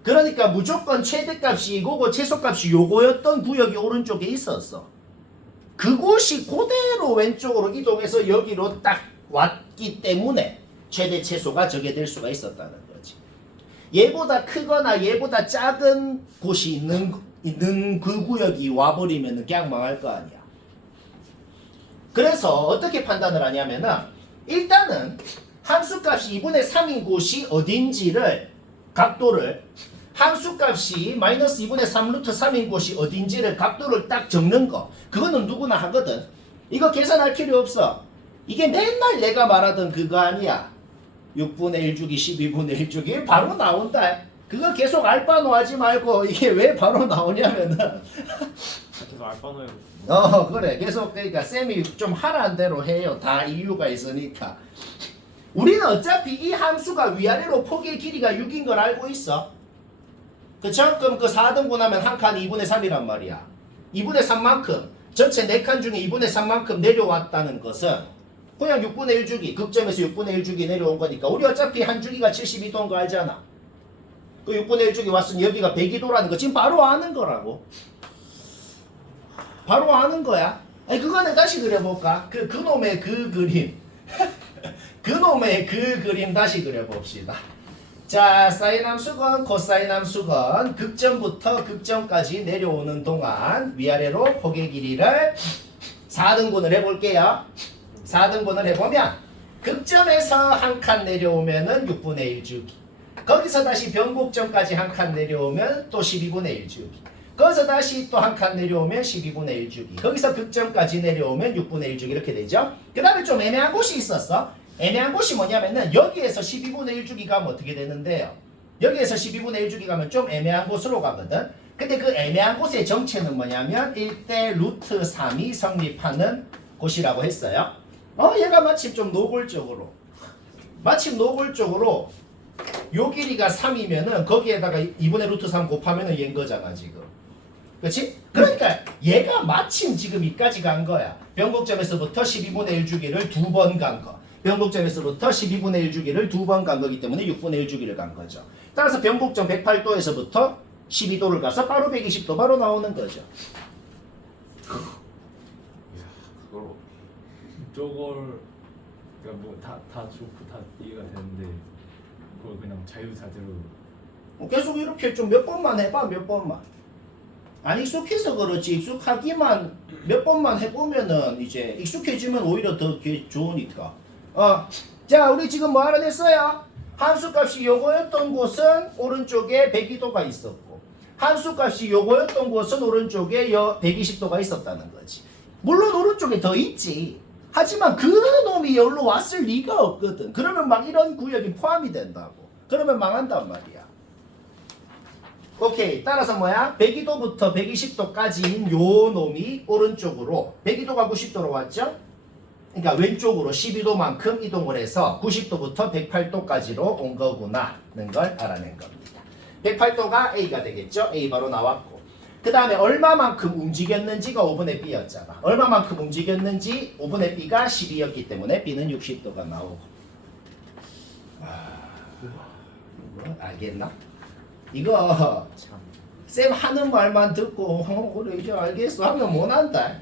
그러니까 무조건 최대값이 이거고 최소값이 요거였던 구역이 오른쪽에 있었어. 그곳이 그대로 왼쪽으로 이동해서 여기로 딱 왔기 때문에 최대 최소가 저게 될 수가 있었다는 거지. 얘보다 크거나 얘보다 작은 곳이 있는 그 구역이 와버리면 그냥 망할 거 아니야. 그래서 어떻게 판단을 하냐면은 일단은 함수값이 2분의 3인 곳이 어딘지를 각도를 함수값이 마이너스 2분의 3 루트 3인 곳이 어딘지를 각도를 딱 적는 거 그거는 누구나 하거든. 이거 계산할 필요 없어. 이게 맨날 내가 말하던 그거 아니야. 6분의 1 주기 12분의 1 주기 바로 나온다. 그거 계속 알바노 하지 말고 이게 왜 바로 나오냐면은 계속 알바노에 그래 계속 그러니까 쌤이 좀 하라는 대로 해요. 다 이유가 있으니까. 우리는 어차피 이 함수가 위아래로 폭의 길이가 6인 걸 알고 있어. 그쵸? 그럼 그 4등분하면 한 칸 2분의 3이란 말이야. 2분의 3만큼 전체 4칸 중에 2분의 3만큼 내려왔다는 것은 그냥 6분의 1주기 극점에서 6분의 1주기 내려온 거니까 우리 어차피 한 주기가 72도인 거 알잖아. 그 6분의 1주기 왔으니 여기가 102도라는 거 지금 바로 아는 거라고. 바로 아는 거야. 아니 그거는 다시 그려볼까? 그놈의 그 그림 그놈의 그 그림 다시 그려봅시다. 자, 사인 함수건, 코사인 함수건 극점부터 극점까지 내려오는 동안 위아래로 폭의 길이를 4등분을 해볼게요. 4등분을 해보면 극점에서 한 칸 내려오면은 6분의 1주기 거기서 다시 변곡점까지 한 칸 내려오면 또 12분의 1주기 거기서 다시 또 한 칸 내려오면 12분의 1주기 거기서 극점까지 내려오면 6분의 1주기 이렇게 되죠. 그 다음에 좀 애매한 곳이 있었어. 애매한 곳이 뭐냐면은 여기에서 12분의 1주기 가면 어떻게 되는데요. 여기에서 12분의 1주기 가면 좀 애매한 곳으로 가거든. 근데 그 애매한 곳의 정체는 뭐냐면 1대 루트 3이 성립하는 곳이라고 했어요. 얘가 마침 좀 노골적으로 요 길이가 3이면은 거기에다가 2분의 루트 3 곱하면은 얘인 거잖아 지금. 그렇지? 그러니까 얘가 마침 지금 이까지 간 거야. 변곡점에서부터 12분의 1주기를 2번 간 거. 변곡점에서부터 12분의 1주기를 2번 간 거기 때문에 6분의 1주기를 간 거죠. 따라서 변곡점 108도에서부터 12도를 가서 바로 120도 바로 나오는 거죠. 저걸 그러니까 뭐 다 좋고 다 이해가 되는데 그걸 그냥 자유자재로 계속 이렇게 좀 몇 번만 해봐. 몇 번만. 안 익숙해서 그렇지 익숙하기만 몇 번만 해보면은 이제 익숙해지면 오히려 더 좋으니까. 자 우리 지금 뭐 알아냈어요? 함수값이 요거였던 곳은 오른쪽에 102도가 있었고 함수값이 요거였던 곳은 오른쪽에 120도가 있었다는 거지. 물론 오른쪽에 더 있지. 하지만 그 놈이 여기로 왔을 리가 없거든. 그러면 막 이런 구역이 포함이 된다고. 그러면 망한단 말이야. 오케이. 따라서 뭐야? 102도부터 120도까지인 요 놈이 오른쪽으로 102도가 90도로 왔죠? 그러니까 왼쪽으로 12도만큼 이동을 해서 90도부터 108도까지로 온 거구나는 걸 알아낸 겁니다. 108도가 A가 되겠죠? A 바로 나왔고. 그 다음에 얼마만큼 움직였는지가 5분의 B였잖아. 얼마만큼 움직였는지 5분의 B가 12였기 때문에 B는 60도가 나오고. 뭐 알겠나? 이거 참. 쌤 하는 말만 듣고 그래 이제 알겠어 하면 못한다.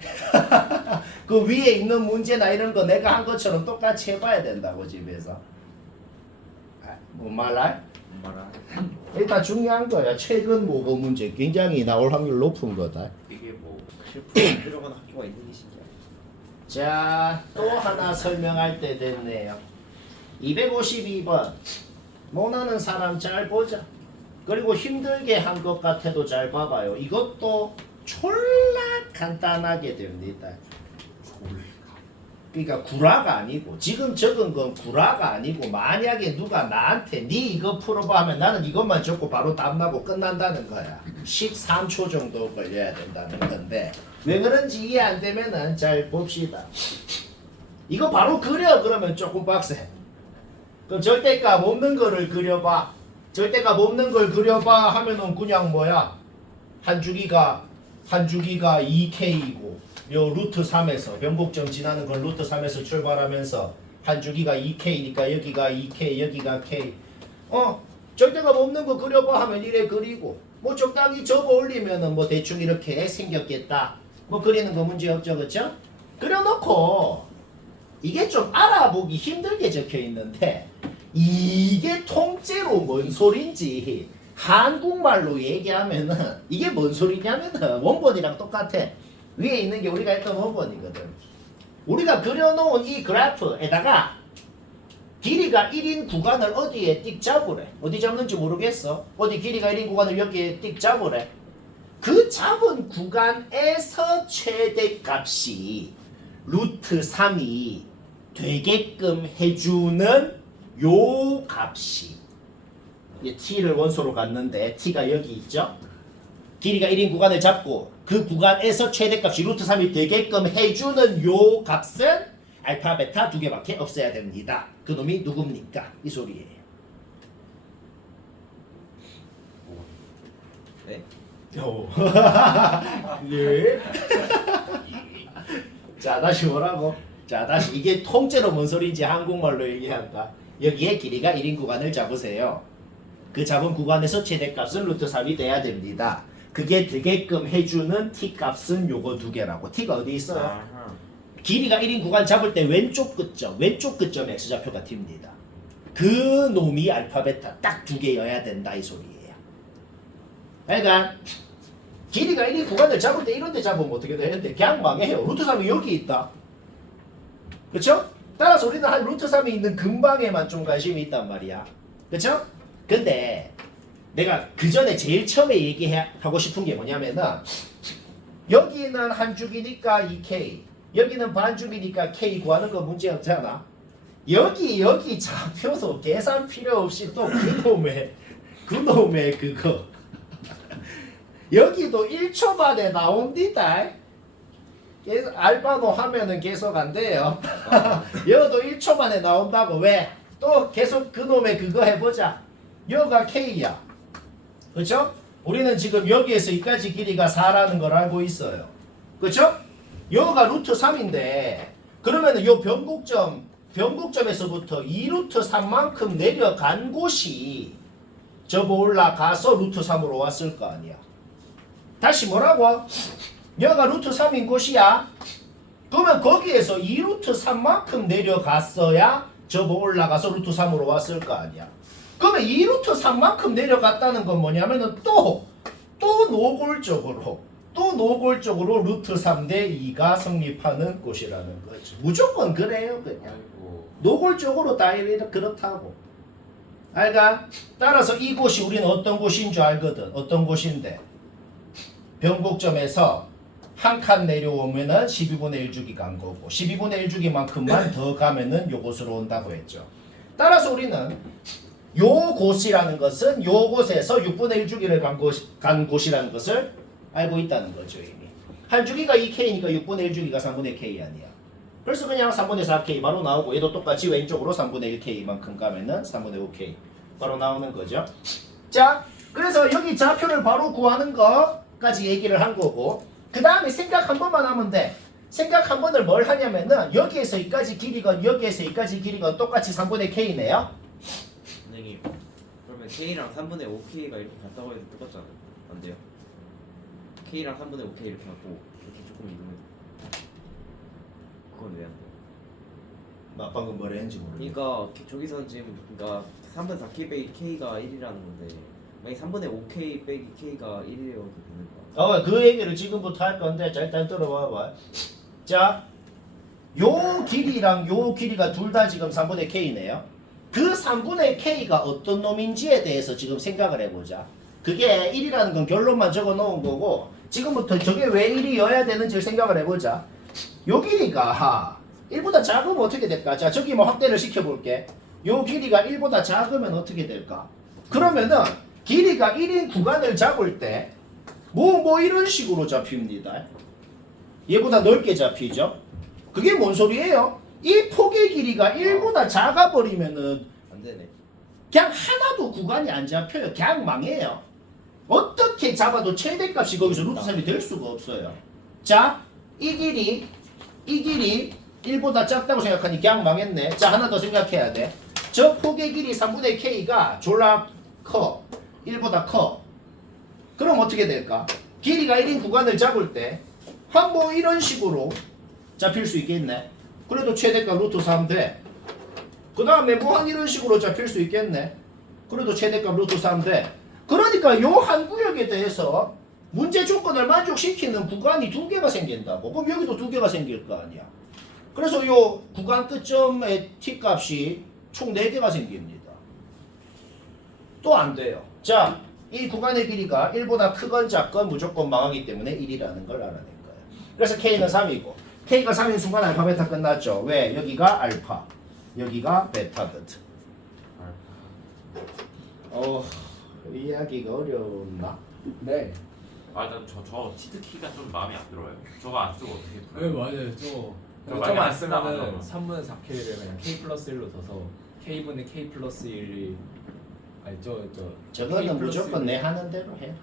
그 위에 있는 문제나 이런 거 내가 한 것처럼 똑같이 해봐야 된다고 집에서. 뭔 말할? 말아. 일단 중요한 거야. 최근 모고 문제 굉장히 나올 확률 높은 거다. 이게 뭐 실풀 들어가는 학교가 있는 게 신기해. 자, 또 하나 설명할 때 됐네요. 252번. 못하는 사람 잘 보자. 그리고 힘들게 한 것 같아도 잘 봐봐요. 이것도 졸라 간단하게 됩니다. 그러니까 구라가 아니고 지금 적은 건 구라가 아니고 만약에 누가 나한테 니 이거 풀어봐 하면 나는 이것만 적고 바로 답나고 끝난다는 거야. 13초 정도 걸려야 된다는 건데 왜 그런지 이해 안 되면은 잘 봅시다. 이거 바로 그려 그러면 조금 빡세. 그럼 절대값 없는 거를 그려봐. 절대값 없는 걸 그려봐 하면은 그냥 뭐야? 한 주기가 2K이고 요 루트 3에서 변곡점 지나는 건 루트 3에서 출발하면서 한 주기가 2K니까 여기가 2K 여기가 K. 절대값 없는 거 그려봐 하면 이래 그리고 뭐 적당히 접어 올리면은 뭐 대충 이렇게 생겼겠다. 뭐 그리는 거 문제 없죠, 그쵸? 그려놓고 이게 좀 알아보기 힘들게 적혀 있는데 이게 통째로 뭔 소린지 한국말로 얘기하면은 이게 뭔 소리냐면은 원본이랑 똑같아. 위에 있는 게 우리가 했던 원본이거든. 우리가 그려놓은 이 그래프에다가 길이가 1인 구간을 어디에 띡 잡으래. 어디 잡는지 모르겠어. 어디 길이가 1인 구간을 여기에 띡 잡으래. 그 잡은 구간에서 최대값이 루트 3이 되게끔 해주는 요 값이 t를 원소로 갔는데 t가 여기 있죠. 길이가 1인 구간을 잡고 그 구간에서 최대값이 루트 3이 되게끔 해주는 요 값은 알파 베타 두 개밖에 없어야 됩니다. 그 놈이 누굽니까? 이 소리예요. 네. 예. 자 다시 뭐라고? 자 다시 이게 통째로 뭔 소리인지 한국말로 얘기한다. 여기에 길이가 1인 구간을 잡으세요. 그 잡은 구간에서 최대값은 루트 3이 돼야 됩니다. 그게 되게끔 해주는 t값은 요거 두 개라고. t가 어디 있어요? 아하. 길이가 1인 구간 잡을 때 왼쪽 끝점에 x좌표가 t입니다. 그 놈이 알파 베타 딱 두 개여야 된다 이 소리예요. 그러니까 길이가 1인 구간을 잡을 때 이런 데 잡으면 어떻게 되는데 그냥 망해요. 루트 3이 여기 있다. 그쵸? 따라서 우리는 한 루트 3이 있는 근방에만 좀 관심이 있단 말이야. 그쵸? 근데 내가 그 전에 제일 처음에 얘기하고 싶은 게 뭐냐면은 여기는 한 주기니까 2K 여기는 반 주기니까 K 구하는 거 문제 없잖아. 여기 좌표도 계산 필요 없이 또 그놈의 그거 여기도 1초 만에 나옵니다. 알바노 하면은 계속 안 돼요. 여도 1초 만에 나온다고. 왜? 또 계속 그놈의 그거 해보자. 여가 K야. 그쵸? 우리는 지금 여기에서 여기까지 길이가 4라는 걸 알고 있어요. 그쵸? 여가 루트 3인데 그러면은 요 변곡점에서부터 2루트 3만큼 내려간 곳이 접어 올라가서 루트 3으로 왔을 거 아니야. 다시 뭐라고? 여가 루트 3인 곳이야. 그러면 거기에서 2루트 3만큼 내려갔어야 접어 올라가서 루트 3으로 왔을 거 아니야. 그러면 2루트 3만큼 내려갔다는 건 뭐냐면은 또 노골적으로 루트 3 대 2가 성립하는 곳이라는 거죠. 무조건 그래요 그냥. 아이고. 노골적으로 다 그렇다고. 알가? 따라서 이곳이 우리는 어떤 곳인 줄 알거든. 어떤 곳인데 변곡점에서 한 칸 내려오면은 12분의 1주기 간 거고 12분의 1주기만큼만 더 가면은 요곳으로 온다고 했죠. 따라서 우리는 요 곳이라는 것은 요 곳에서 6분의 1 주기를 간 곳이라는 것을 알고 있다는 거죠. 이미 한 주기가 2K니까 6분의 1 주기가 3분의 K 아니야. 그래서 그냥 3분의 4K 바로 나오고, 얘도 똑같이 왼쪽으로 3분의 1K만큼 가면은 3분의 5K 바로 나오는 거죠. 자, 그래서 여기 좌표를 바로 구하는 거까지 얘기를 한 거고, 그 다음에 생각 한 번만 하면 돼. 생각 한 번을 뭘 하냐면은 여기에서 여기까지 길이건 여기에서 여기까지 길이건 똑같이 3분의 K네요. 선생님, 그러면 K랑 3분의 5K가 이렇게 같다고 해도 똑같잖아요. 안 돼요? K랑 3분의 5K 이렇게 갖고 이렇게 조금 이동해도 그건 왜 안 돼요? 나 방금 뭐라 했는지 모르겠네. 그러니까 저기서는 지금 그러니까 3분의 4K 빼기 K가 1이라는 건데 만약 3분의 5K 빼기 K가 1이어도 되는 거야? 그 얘기를 지금부터 할 건데, 자 일단 들어봐봐. 자, 요 길이랑 요 길이가 둘 다 지금 3분의 K네요. 그 3분의 K가 어떤 놈인지에 대해서 지금 생각을 해보자. 그게 1이라는 건 결론만 적어 놓은 거고, 지금부터 저게 왜 1이어야 되는지를 생각을 해보자. 요 길이가 1보다 작으면 어떻게 될까? 자, 저기 뭐 확대를 시켜볼게. 요 길이가 1보다 작으면 어떻게 될까? 그러면은 길이가 1인 구간을 잡을 때 뭐 이런 식으로 잡힙니다. 얘보다 넓게 잡히죠? 그게 뭔 소리예요? 이 폭의 길이가 1보다 작아버리면은 안 되네. 그냥 하나도 구간이 안 잡혀요. 그냥 망해요. 어떻게 잡아도 최대값이 거기서 루트 3이 될 수가 없어요. 자, 이 길이 1보다 작다고 생각하니 그냥 망했네. 자, 하나 더 생각해야 돼. 저 폭의 길이 3분의 K가 졸라 커. 1보다 커. 그럼 어떻게 될까? 길이가 1인 구간을 잡을 때 한 번 이런 식으로 잡힐 수 있겠네. 그래도 최대값 루트 3 돼. 그 다음에 뭐 한 이런 식으로 잡힐 수 있겠네. 그래도 최대값 루트 3 돼. 그러니까 요 한 구역에 대해서 문제 조건을 만족시키는 구간이 두 개가 생긴다고. 그럼 여기도 두 개가 생길 거 아니야. 그래서 요 구간 끝점의 t값이 총 4개가 생깁니다. 또 안 돼요. 자, 이 구간의 길이가 1보다 크건 작건 무조건 망하기 때문에 1이라는 걸 알아낸 거예요. 그래서 K는 3이고, K가 3인 순간 알파 베타 끝났죠. 왜? 여기가 알파, 여기가 베타거든. 이해하기가 어려웠나? 네. 저 치트키가 좀 마음에 안 들어요. 저거 안 쓰고 어떻게 네 풀어요? 맞아요. 저 저거 많이 안 안 쓰면은 쓰다가 3분의 4K를 그냥 K 플러스 1로 둬서 K분의 K 플러스 1이 아니 저거는 K 플러스 무조건 1이 내 하는 대로 해라.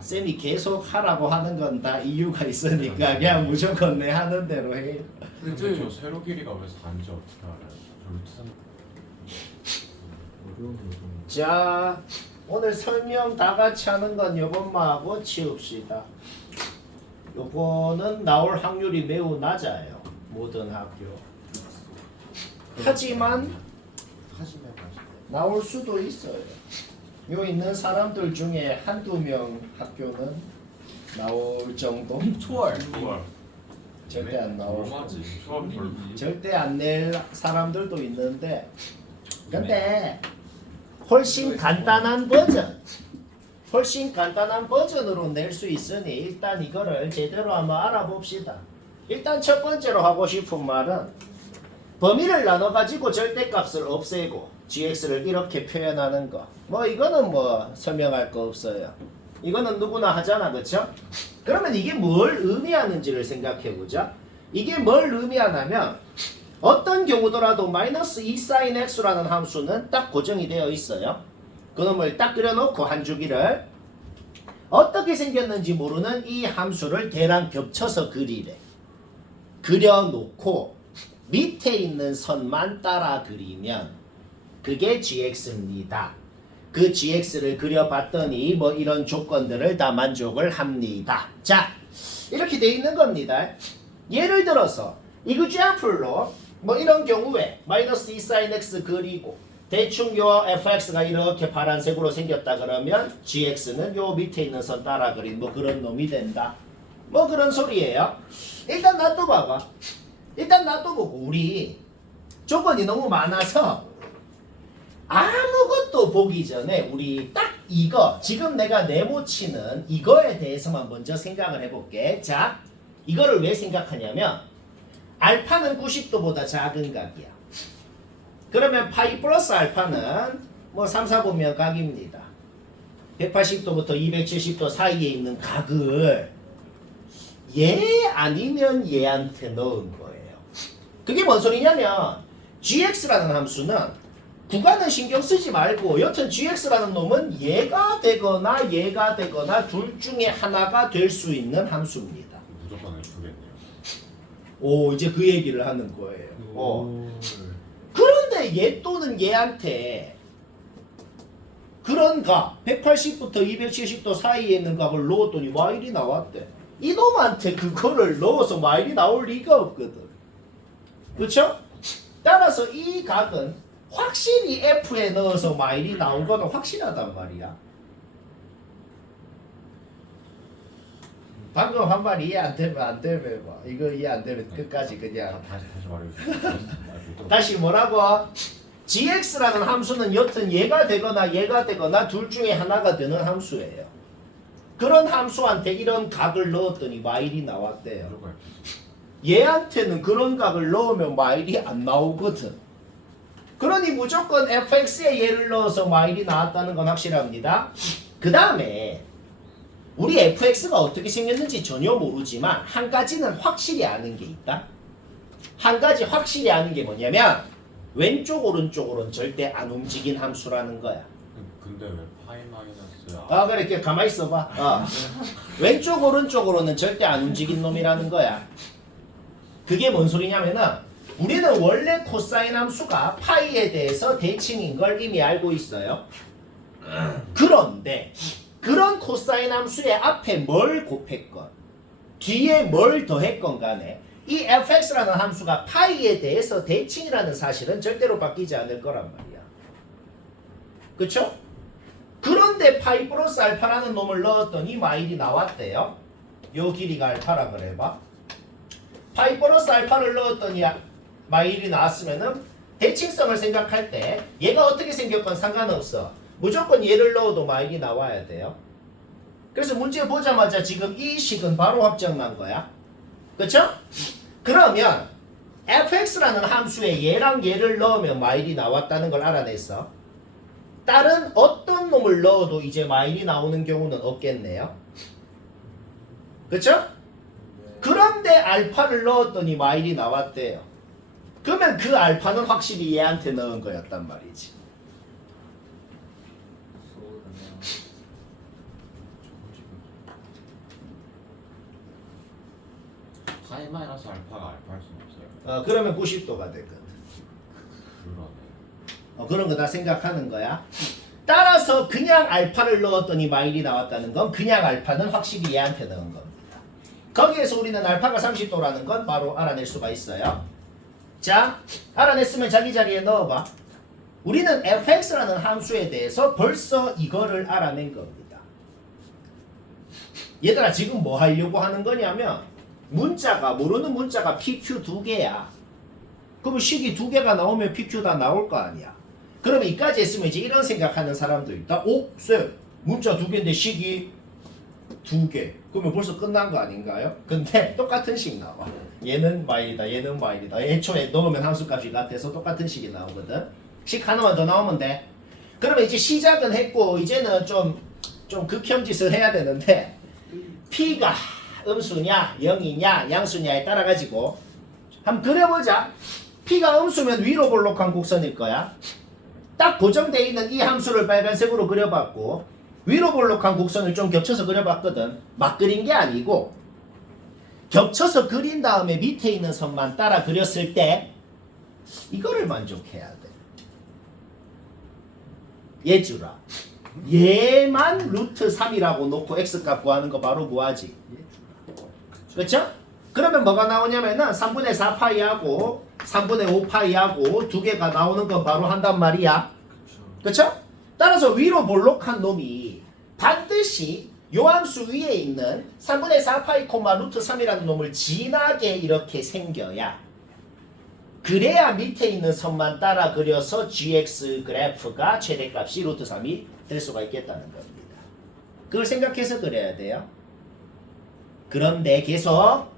쌤이 계속 하라고 하는 건 다 이유가 있으니까 그냥 무조건 내 하는 대로 해. 근데 저 세로 길이가 왜 4인지 어떻게 알아요? 저 루트 3 어려운 거 좀. 자, 오늘 설명 다 같이 하는 건 요것만 하고 치웁시다. 요거는 나올 확률이 매우 낮아요. 모든 학교. 하지만 나올 수도 있어요. 요 있는 사람들 중에 한두 명 학교는 나올 정도? 초월. 절대 안 나올. 얼마지? 수업 별로. 절대 안 낼 사람들도 있는데, 근데 훨씬 간단한 버전으로 낼 수 있으니 일단 이거를 제대로 한번 알아봅시다. 일단 첫 번째로 하고 싶은 말은 범위를 나눠가지고 절대값을 없애고 gx를 이렇게 표현하는 거. 뭐 이거는 뭐 설명할 거 없어요. 이거는 누구나 하잖아, 그쵸? 그러면 이게 뭘 의미하는지를 생각해보자. 이게 뭘 의미하냐면 어떤 경우더라도 마이너스 2 sin x라는 함수는 딱 고정이 되어 있어요. 그놈을 딱 그려놓고 한 주기를 어떻게 생겼는지 모르는 이 함수를 걔랑 겹쳐서 그리래. 그려놓고 밑에 있는 선만 따라 그리면 그게 gx입니다. 그 gx를 그려봤더니 뭐 이런 조건들을 다 만족을 합니다. 자, 이렇게 돼 있는 겁니다. 예를 들어서 이그자플로 뭐 이런 경우에 마이너스 2 sin x 그리고 대충 요 fx가 이렇게 파란색으로 생겼다 그러면 gx는 요 밑에 있는 선 따라 그린 뭐 그런 놈이 된다. 뭐 그런 소리예요. 일단 놔둬봐봐. 일단 놔둬보고 우리 조건이 너무 많아서 아무것도 보기 전에 우리 딱 이거 지금 내가 네모치는 이거에 대해서만 먼저 생각을 해볼게. 자, 이거를 왜 생각하냐면 알파는 90도보다 작은 각이야. 그러면 파이 플러스 알파는 뭐 3, 4분면 각입니다. 180도부터 270도 사이에 있는 각을 얘 아니면 얘한테 넣은 거예요. 그게 뭔 소리냐면 gx라는 함수는 구간은 신경 쓰지 말고 여튼 gx라는 놈은 얘가 되거나 둘 중에 하나가 될 수 있는 함수입니다. 무조건 F겠네요. 오, 이제 그 얘기를 하는 거예요. 그런데 얘 또는 얘한테 그런 각 180부터 270도 사이에 있는 각을 넣었더니 마일이 나왔대. 이놈한테 그거를 넣어서 마일이 나올 리가 없거든. 그렇죠? 따라서 이 각은 확실히 F에 넣어서 마일이 나온 거는 확실하단 말이야. 방금 한 말 이해 안 되면 안 되면 뭐 이거 이해 안 되면 끝까지 그냥 다시 말해주세요. 다시 뭐라고? gx라는 함수는 여튼 얘가 되거나 둘 중에 하나가 되는 함수예요. 그런 함수한테 이런 각을 넣었더니 마일이 나왔대요. 무조건 얘한테는 그런 각을 넣으면 마일이 안 나오거든. 그러니 무조건 fx에 얘를 넣어서 마일이 나왔다는 건 확실합니다. 그 다음에 우리 fx가 어떻게 생겼는지 전혀 모르지만 한 가지는 확실히 아는 게 있다. 한 가지 확실히 아는 게 뭐냐면 왼쪽 오른쪽으로는 절대 안 움직인 함수라는 거야. 근데 왜 파이 마이너스 그래 이렇게 가만히 있어봐. 왼쪽 오른쪽으로는 절대 안 움직인 놈이라는 거야. 그게 뭔 소리냐면은 우리는 원래 코사인 함수가 파이에 대해서 대칭인 걸 이미 알고 있어요. 그런데 그런 코사인 함수의 앞에 뭘 곱했건 뒤에 뭘 더했건 간에 이 fx라는 함수가 파이에 대해서 대칭이라는 사실은 절대로 바뀌지 않을 거란 말이야. 그쵸? 그런데 파이 플러스 알파라는 놈을 넣었더니 마일이 나왔대요. 요 길이가 알파라 그래봐. 파이 플러스 알파를 넣었더니 마일이 나왔으면은 대칭성을 생각할 때 얘가 어떻게 생겼건 상관없어. 무조건 얘를 넣어도 마일이 나와야 돼요. 그래서 문제 보자마자 지금 이 식은 바로 확정난 거야. 그쵸? 그러면 fx라는 함수에 얘랑 얘를 넣으면 마일이 나왔다는 걸 알아냈어. 다른 어떤 놈을 넣어도 이제 마일이 나오는 경우는 없겠네요. 그쵸? 그런데 알파를 넣었더니 마일이 나왔대요. 그러면 그 알파는 확실히 얘한테 넣은 거였단 말이지. 파이 마이너스 알파가 알파일 수는 없어요. 그러면 90도가 되거든. 그러네. 그런 거 다 생각하는 거야. 따라서 그냥 알파를 넣었더니 마일이 나왔다는 건 그냥 알파는 확실히 얘한테 넣은 겁니다. 거기에서 우리는 알파가 30도라는 건 바로 알아낼 수가 있어요. 자, 알아냈으면 자기 자리에 넣어봐. 우리는 fx라는 함수에 대해서 벌써 이거를 알아낸 겁니다. 얘들아 지금 뭐 하려고 하는 거냐면 문자가 모르는 문자가 PQ 2개야. 그러면 식이 2개가 나오면 PQ 다 나올 거 아니야. 그러면 이까지 했으면 이제 이런 생각하는 사람도 있다. 오, 쌤, 문자 2개인데 식이 2개. 그러면 벌써 끝난 거 아닌가요? 근데 똑같은 식 나와. 얘는 마일이다, 얘는 마일이다. 애초에 넣으면 함수값이 같아서 똑같은 식이 나오거든. 식 하나만 더 나오면 돼. 그러면 이제 시작은 했고 이제는 좀 극혐짓을 해야 되는데 P가 음수냐, 0이냐, 양수냐에 따라 가지고 한번 그려보자. P가 음수면 위로 볼록한 곡선일 거야. 딱 고정되어 있는 이 함수를 빨간색으로 그려봤고 위로 볼록한 곡선을 좀 겹쳐서 그려봤거든. 막 그린 게 아니고 겹쳐서 그린 다음에 밑에 있는 선만 따라 그렸을 때 이거를 만족해야 돼. 얘 주라. 얘만 루트 3이라고 놓고 x값 구하는 거 바로 구하지. 그렇죠? 그러면 뭐가 나오냐면은 3분의 4파이하고 3분의 5파이하고 두 개가 나오는 건 바로 한단 말이야. 그렇죠? 따라서 위로 볼록한 놈이 반드시 요 함수 위에 있는 3분의 4파이 콤마 루트 3이라는 놈을 진하게 이렇게 생겨야 그래야 밑에 있는 선만 따라 그려서 gx 그래프가 최대값이 루트 3이 될 수가 있겠다는 겁니다. 그걸 생각해서 그려야 돼요. 그런데 계속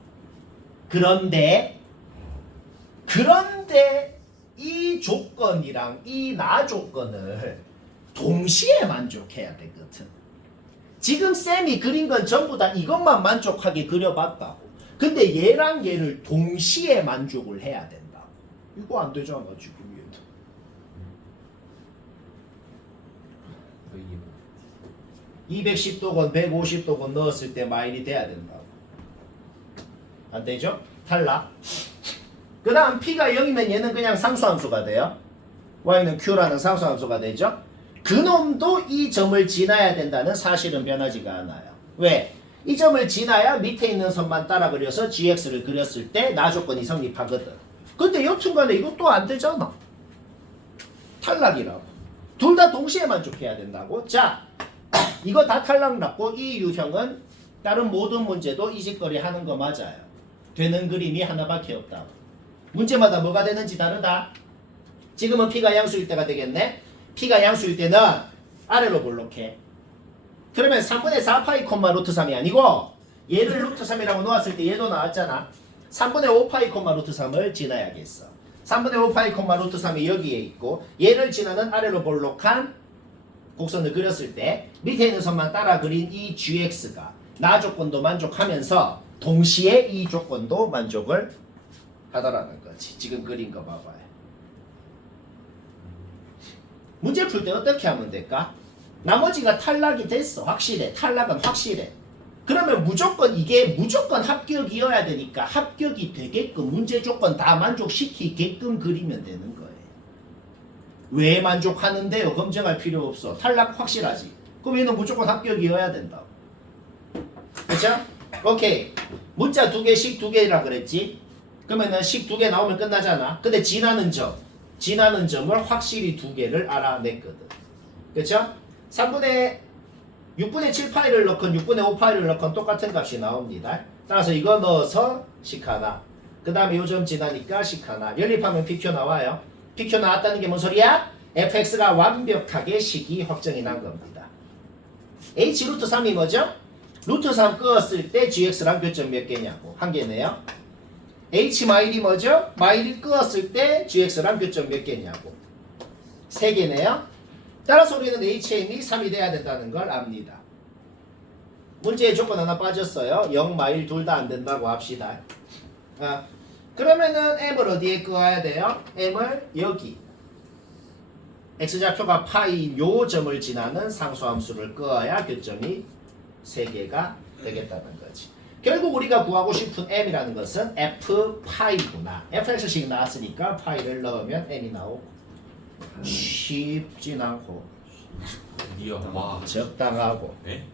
그런데 이 조건이랑 이 나 조건을 동시에 만족해야 되거든. 지금 쌤이 그린 건 전부 다 이것만 만족하게 그려봤다고. 근데 얘랑 얘를 동시에 만족을 해야 된다고. 이거 안 되잖아 지금 얘도. 이게 210도건 150도건 넣었을 때 마일이 돼야 된다고. 안 되죠? 탈락. 그 다음 P가 0이면 얘는 그냥 상수함수가 돼요. Y는 Q라는 상수함수가 되죠. 그놈도 이 점을 지나야 된다는 사실은 변하지가 않아요. 왜? 이 점을 지나야 밑에 있는 선만 따라 그려서 GX를 그렸을 때 나 조건이 성립하거든. 근데 여튼간에 이것도 안 되잖아. 탈락이라고. 둘 다 동시에 만족해야 된다고. 자, 이거 다 탈락 났고 이 유형은 다른 모든 문제도 이 짓거리 하는 거 맞아요. 되는 그림이 하나밖에 없다고. 문제마다 뭐가 되는지 다르다. 지금은 P가 양수일 때가 되겠네. P가 양수일 때는 아래로 볼록해. 그러면 3분의 4파이 콤마 루트 3이 아니고 얘를 루트 3이라고 놓았을 때 얘도 나왔잖아. 3분의 5파이 콤마 루트 3을 지나야겠어. 3분의 5파이 콤마 루트 3이 여기에 있고 얘를 지나는 아래로 볼록한 곡선을 그렸을 때 밑에 있는 선만 따라 그린 이 GX가 나 조건도 만족하면서 동시에 이 조건도 만족을 하더라는 거지. 지금 그린 거 봐봐요. 문제 풀 때 어떻게 하면 될까? 나머지가 탈락이 됐어. 확실해. 탈락은 확실해. 그러면 무조건 이게 무조건 합격이어야 되니까 합격이 되게끔 문제 조건 다 만족시키게끔 그리면 되는 거예요. 왜 만족하는데요? 검증할 필요 없어. 탈락 확실하지. 그럼 얘는 무조건 합격이어야 된다고. 그렇죠? 오케이. 문자 2개씩 2개라 그랬지? 그러면은 식 2개 나오면 끝나잖아. 근데 지나는 점을 확실히 2개를 알아냈거든. 그렇죠? 6분의 7 파이를 넣건 6분의 5 파이를 넣건 똑같은 값이 나옵니다. 따라서 이거 넣어서 식 하나. 그 다음에 요점 지나니까 식 하나. 연립하면 PQ 나와요. PQ 나왔다는 게 뭔 소리야? fx가 완벽하게 식이 확정이 난 겁니다. h 루트 3이 뭐죠? 루트 3 끄었을 때 gx랑 교점 몇 개냐고. 한 개네요. h 마일이 뭐죠? 마일이 끄었을 때 gx랑 교점 몇 개냐고. 세 개네요. 따라서 우리는 HM이 3이 돼야 된다는 걸 압니다. 문제의 조건 하나 빠졌어요. 0 마일 둘 다 안 된다고 합시다. 그러면은 M을 어디에 끄어야 돼요? M을 여기. X좌표가 파이인 요 점을 지나는 상수함수를 끄어야 교점이 3개가 되겠다는 거지. 결국 우리가 구하고 싶은 M이라는 것은 F 파이구나. fx식 나왔으니까 파이를 넣으면 M이 나오고. 쉽진 않고 드디어 와. 적당하고 네?